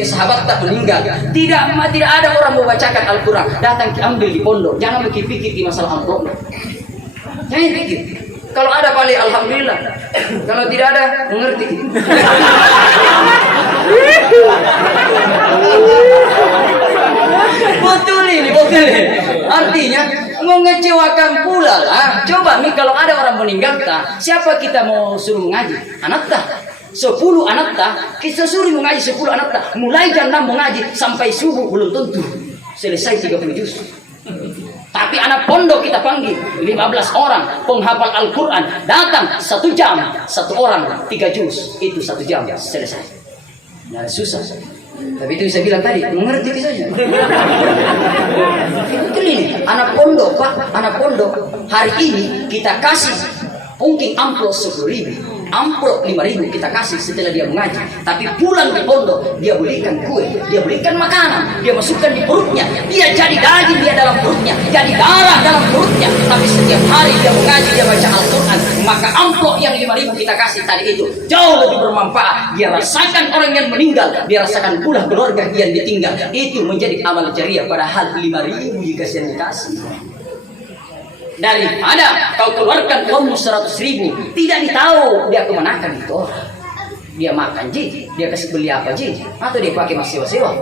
sahabat tak meninggal, tidak ada orang membacakan Al-Quran, datang ambil di pondok, jangan pikir-pikir di masalah amplop. Jangan pikir. Kalau ada paling alhamdulillah. Kalau tidak ada, mengerti. Betul ini. Artinya mengecewakan pula lah. Coba nih kalau ada orang meninggal tak, siapa kita mau suruh mengaji? Anak tak. 10 anak tak, kita suruh mengaji 10 anak tak. Mulai jam 6 mengaji sampai subuh belum tentu selesai 30 juz. Tapi anak pondok kita panggil 15 orang penghafal Al-Quran, datang 1 jam, 1 orang 3 juz, itu 1 jam selesai. Nah, susah. Tapi itu saya bilang tadi, mengerti saja. Itu ini anak pondok, Pak, anak pondok. Hari ini kita kasih mungkin amplop 10.000. Amplop 5.000 kita kasih setelah dia mengaji. Tapi pulang di pondok, dia belikan kue, dia belikan makanan, dia masukkan di perutnya, dia jadi daging dia dalam perutnya, jadi darah dalam perutnya. Tapi setiap hari dia mengaji, dia baca Al-Quran, maka amplop yang 5.000 kita kasih tadi itu jauh lebih bermanfaat. Dia rasakan orang yang meninggal, dia rasakan pula keluarga yang ditinggal. Itu menjadi amal jariah, padahal 5.000 jika saya dikasih. Daripada kau keluarkan uangmu 100.000, tidak ditahu dia kemanakan itu orang. Dia makan ji, dia kasih beli apa ji, atau dia pakai mas sewa-sewa.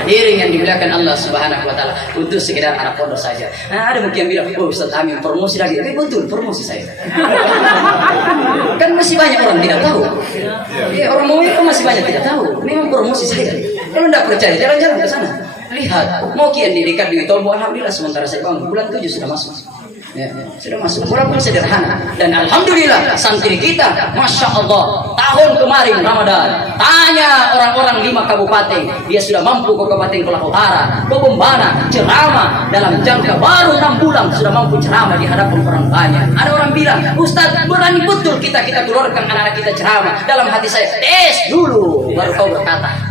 Hadirin yang dimuliakan Allah Subhanahu wa taala, untuk sekedar anak pondok saja. Nah, ada mungkin yang bilang, "Oh, Ustaz Amin promosi lagi." Tapi betul, promosi saya. Kan masih banyak orang tidak tahu. Ya, orang mau itu masih banyak tidak tahu. Memang promosi saya. Kalau tidak percaya, jalan-jalan ke sana. Lihat, mau kian di dekat di Tolbo, alhamdulillah sementara saya bangun bulan 7 sudah masuk. Ya, sudah masuk. Walaupun sederhana. Dan alhamdulillah santri kita, masya Allah, tahun kemarin Ramadan, tanya orang-orang 5 kabupaten, dia sudah mampu ke Kabupaten Kolaka Utara, ke Bombana, ceramah dalam jangka baru 6 bulan sudah mampu ceramah di hadapan orang banyak. Ada orang bilang, Ustaz, berani betul kita keluarkan anak-anak kita ceramah. Dalam hati saya, tes dulu baru kau berkata.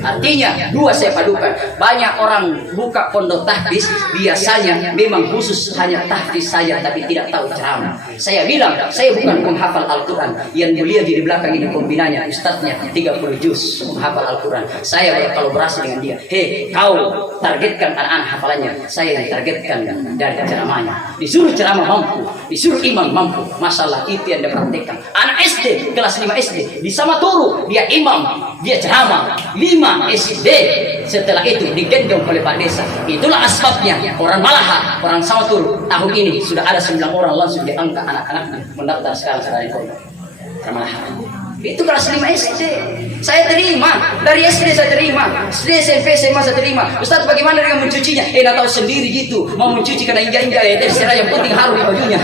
Artinya dua saya padukan. Banyak orang buka pondok tahfiz biasanya memang khusus hanya tahfiz saja tapi tidak tahu ceramah. Saya bilang saya bukan penghafal Al-Quran. Yang mulia di belakang ini pembinanya, ustadznya 30 juz menghafal Al-Quran. Saya berkolaborasi dengan dia. Hei, kau targetkan anak-anak hafalannya, saya yang targetkan dari ceramahnya. Disuruh ceramah mampu, disuruh imam mampu. Masalah itu yang dipraktekkan. Anak SD kelas 5 SD di Samaturu dia imam, dia ceramah 5 SD. Setelah itu digendong oleh Pak Desa. Itulah asbabnya orang Malaha, orang Samaturu tahun ini sudah ada 9 orang langsung diangkat anak-anaknya mendaftar sekarang dari pondok. Malaha. Itu kelas 5 SD. Saya terima. Dari SD saya terima. SD, SMP, SMA saya terima. Ustaz bagaimana dengan mencucinya? Nggak tahu sendiri gitu. Mau mencuci karena injak-injak ya terserah, yang penting harum di bajunya.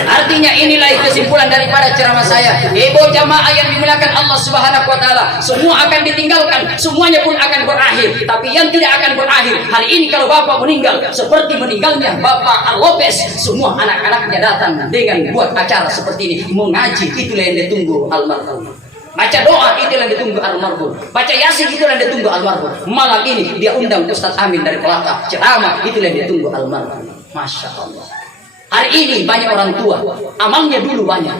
Artinya inilah kesimpulan daripada ceramah saya. Ibu jamaah yang dimuliakan Allah Subhanahu wa taala, semua akan ditinggalkan, semuanya pun akan berakhir. Tapi yang tidak akan berakhir, hari ini kalau Bapak meninggal seperti meninggalnya Bapak Lopez, semua anak-anaknya datang dengan buat acara seperti ini, mengaji, itulah yang ditunggu almarhum. Baca doa itulah yang ditunggu almarhum. Baca yasin itulah yang ditunggu almarhum. Malam ini dia undang Ustaz Amin dari Pelaka, ceramah itulah yang ditunggu almarhum. Masya Allah. Hari ini banyak orang tua, amalnya dulu banyak,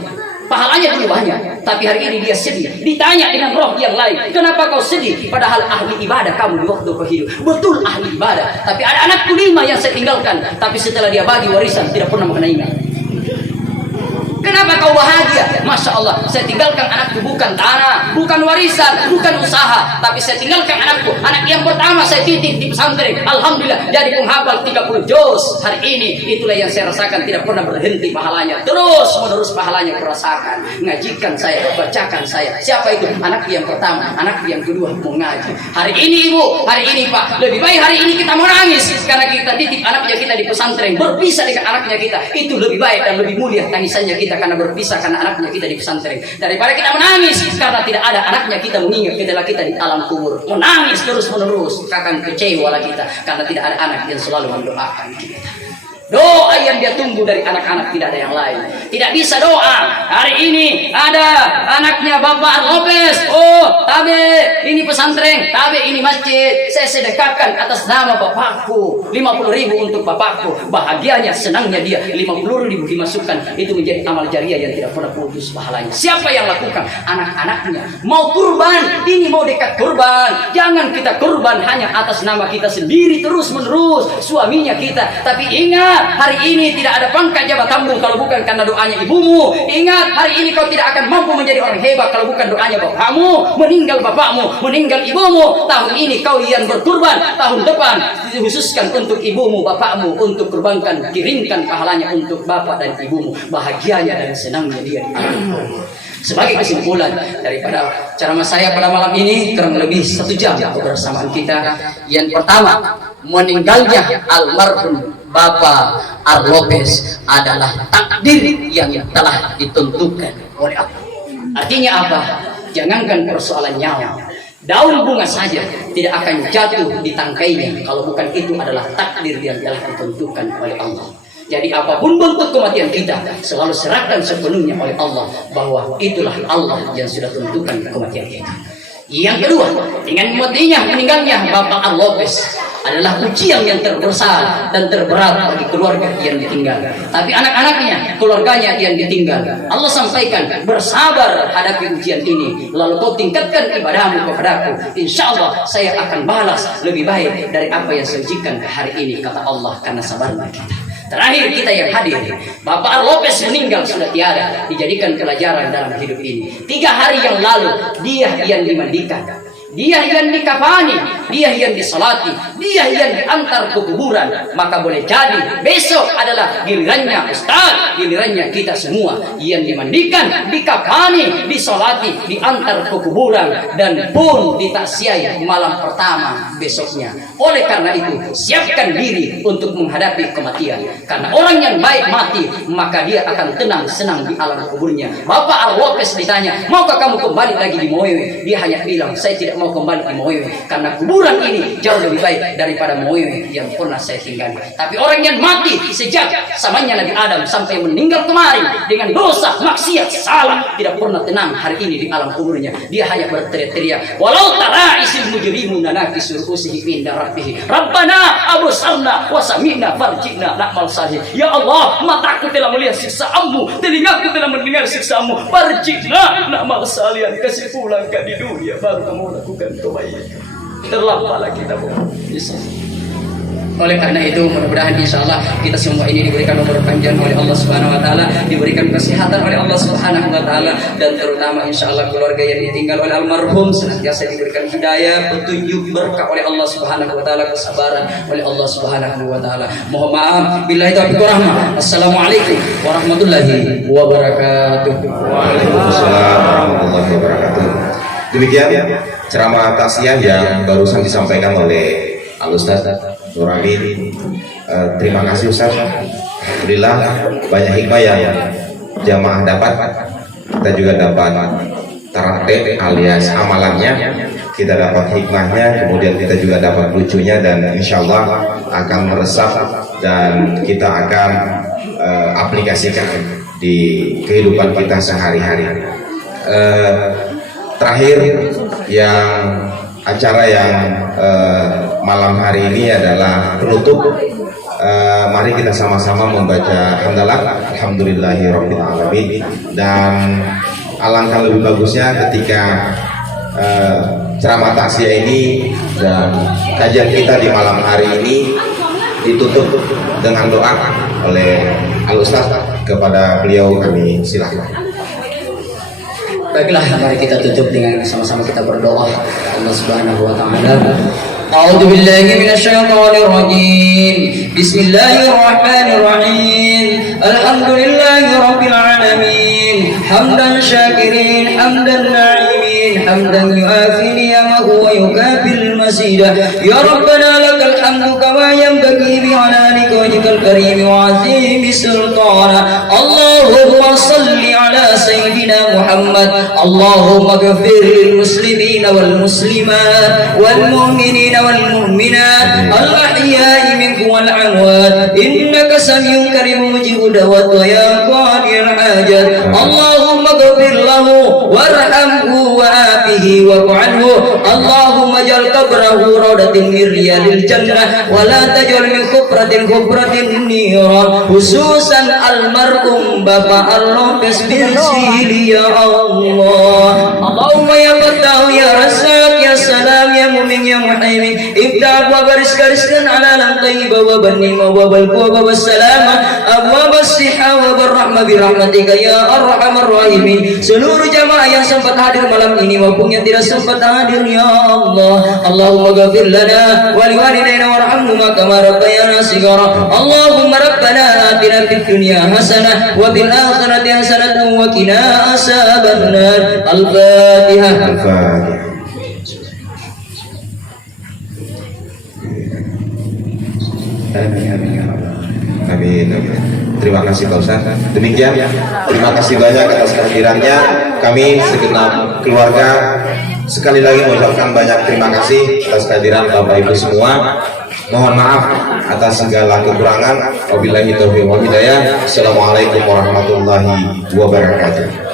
pahalanya dulu banyak, tapi hari ini dia sedih. Ditanya dengan roh yang lain, kenapa kau sedih? Padahal ahli ibadah kamu di waktu kau hidup. Betul ahli ibadah, tapi ada anakku 5 yang saya tinggalkan, tapi setelah dia bagi warisan tidak pernah mengenainya. Kenapa kau bahagia? Masya Allah, saya tinggalkan anakku bukan tanah, bukan warisan, bukan usaha, tapi saya tinggalkan anakku. Anak yang pertama saya titip di pesantren, alhamdulillah jadi penghafal 30 juz. Hari ini itulah yang saya rasakan, tidak pernah berhenti pahalanya, terus menerus pahalanya kurasakan. Ngajikan saya, bacakan saya. Siapa itu? Anak yang pertama, anak yang kedua mengaji. Hari ini ibu, hari ini pak, lebih baik hari ini kita menangis karena kita titip anaknya kita di pesantren, berpisah dengan anaknya kita, itu lebih baik dan lebih mulia tangisannya kita karena berpisah karena anaknya kita di pesantren, daripada kita menangis karena tidak ada anaknya kita mengingat ketika kita di alam kubur, menangis terus menerus, akan kecewa kita karena tidak ada anak yang selalu mendoakan kita. Doa yang dia tunggu dari anak-anak tidak ada yang lain. Tidak bisa doa. Hari ini ada anaknya Bapak Lopez. Oh, tabe ini pesantren, tabe ini masjid. Saya sedekahkan atas nama bapakku 50.000 untuk bapakku. Bahagianya, senangnya dia 50.000 dimasukkan. Itu menjadi amal jariah yang tidak pernah putus pahalanya. Siapa yang lakukan? Anak-anaknya. Mau kurban, ini mau dekat kurban. Jangan kita kurban hanya atas nama kita sendiri terus menerus. Suaminya kita. Tapi ingat, hari ini tidak ada pangkat jabatanmu kalau bukan karena doanya ibumu. Ingat, hari ini kau tidak akan mampu menjadi orang hebat kalau bukan doanya bapakmu. Meninggal bapakmu, meninggal ibumu. Tahun ini kau yang berkurban, tahun depan dikhususkan untuk ibumu, bapakmu, untuk kurbankan, kirimkan pahalanya untuk bapak dan ibumu. Bahagianya dan senangnya dia. Sebagai kesimpulan daripada ceramah saya pada malam ini, kurang lebih 1 jam kebersamaan kita. Yang pertama, meninggalnya almarhum Bapak Lopez adalah takdir yang telah ditentukan oleh Allah. Artinya apa? Jangankan persoalan nyawa, daun bunga saja tidak akan jatuh di tangkainya kalau bukan itu adalah takdir yang telah ditentukan oleh Allah. Jadi apapun bentuk kematian kita, selalu serahkan sepenuhnya oleh Allah, bahwa itulah Allah yang sudah tentukan kematian kita. Yang kedua, dengan meninggalnya Bapak Lopez adalah ujian yang terbesar dan terberat bagi keluarga yang ditinggal. Tapi anak-anaknya, keluarganya yang ditinggal, Allah sampaikan, bersabar hadapi ujian ini, lalu kau tingkatkan ibadahmu kepadaku, insya Allah saya akan balas lebih baik dari apa yang saya ujikan hari ini, kata Allah, karena sabarnya kita. Terakhir kita yang hadir, Bapak Lopez meninggal sudah tiada, dijadikan pelajaran dalam hidup ini. 3 hari yang lalu dia yang dimandikan, dia yang dikafani, dia yang disalati, dia yang diantar ke kuburan. Maka boleh jadi besok adalah gilirannya Ustaz, gilirannya kita semua yang dimandikan, dikafani, disalati, diantar ke kuburan, dan pun ditaksiai malam pertama besoknya. Oleh karena itu, siapkan diri untuk menghadapi kematian. Karena orang yang baik mati, maka dia akan tenang senang di alam kuburnya. Bapak Lopez ditanya, maukah kamu kembali lagi di Moewe? Dia hanya bilang, saya tidak mau kembali ke Moewe, karena kuburan ini jauh lebih baik daripada Moewe yang pernah saya tinggali. Tapi orang yang mati sejak zamannya Nabi Adam sampai meninggal kemarin dengan dosa, maksiat, salah, tidak pernah tenang hari ini di alam kuburnya. Dia hanya berteriak-teriak, walau tara isil mujrimuna nakisur usihi inda rabbih rabbana abusarna wasami'na farji'na na'mal salih. Ya Allah, mataku telah melihat siksaanmu, telingaku telah mendengar siksaanmu, farji'na na'mal salihan, kasih pulang ke di dunia baru kamu lakukan kebaikan. Terlambatlah kita, Yesus. Oleh karena itu, mudah-mudahan insyaallah kita semua ini diberikan umur panjang oleh Allah Subhanahu wa taala, diberikan kesehatan oleh Allah Subhanahu wa taala, dan terutama insyaallah keluarga yang ditinggal oleh almarhum senantiasa diberikan hidayah, petunjuk, berkah oleh Allah Subhanahu wa taala, kesabaran oleh Allah Subhanahu wa taala. Mohon maaf, billahi taufiq wal rahmah. Assalamualaikum warahmatullahi wabarakatuh. Waalaikumsalam warahmatullahi wabarakatuh. Demikian ceramah taksiyah yang barusan disampaikan oleh Al-Ustaz Nur Amin. Terima kasih Ustaz. Alhamdulillah banyak hikmah yang jamaah dapat. Kita juga dapat taratib alias amalannya. Kita dapat hikmahnya, kemudian kita juga dapat lucunya, dan insya Allah akan meresap dan kita akan aplikasikan di kehidupan kita sehari-hari. Terakhir, yang acara yang malam hari ini adalah penutup. Mari kita sama-sama membaca hamdalah alhamdulillahirabbil alamin, dan alangkah lebih bagusnya ketika ceramah taksiyah ini dan kajian kita di malam hari ini ditutup dengan doa oleh Al-Ustaz. Kepada beliau kami silakan. Baiklah, mari kita tutup dengan sama-sama kita berdoa Allah Subhanahu wa taala. A'udzu billahi minasyaitonir rajim. Bismillahirrahmanirrahim. Alhamdulillahi rabbil alamin. Hamdan syakirin, hamdan na'imin, hamdan yu'afi ni'amahu wa yukabil masida. Ya Rabbana lakal hamdu kama yanbaghi bi 'alalika wajhikal karim wa 'azimi sultana. Allahumma salli ala sayyidina Muhammad. Allahumma ghfir lil muslimina wal muslimat wal mu'minina wal mu'minat al ahya'i minkum wal amwat, innaka samiun karim mujibud da'wat wa ya qadil hajat. Allahumma ghfir lahu warhamhu wa afihi wa anhu. Allahumma jal qabrahu rawdatin min riyadil jannah wa la tajal min khufratin niran, khususan almarhum Bapak Al-Lopez bin Sili. Ya Allah, Allahumma ya Fattah ya Razzaq ya Salam ya Mu'min ya Muhaimin, ibda' abwab rizqan halalan tayyiban wa banima wa balqa wa salama abwab as-siha wa barrahmah bi rahmatika ya arhamar rahimin. Seluruh jamaah yang sempat hadir malam ini maupun yang tidak sempat hadir, ya Allah, Allahumma ghafir lana wa liwalidayna warhamhuma kama rabbayana shighara. Allahumma rabbana atina fid dunya hasanah wa fil akhirati hasanah wa qina azaban nar. Al-Fatihah. Al-Fatihah. Amin. Terima kasih Pak Ustaz. Demikian, terima kasih banyak atas kehadirannya. Kami segenap keluarga sekali lagi mengucapkan banyak terima kasih atas kehadiran Bapak Ibu semua. Mohon maaf atas segala kekurangan. Wabillahi taufiq wal hidayah. Assalamualaikum warahmatullahi wabarakatuh.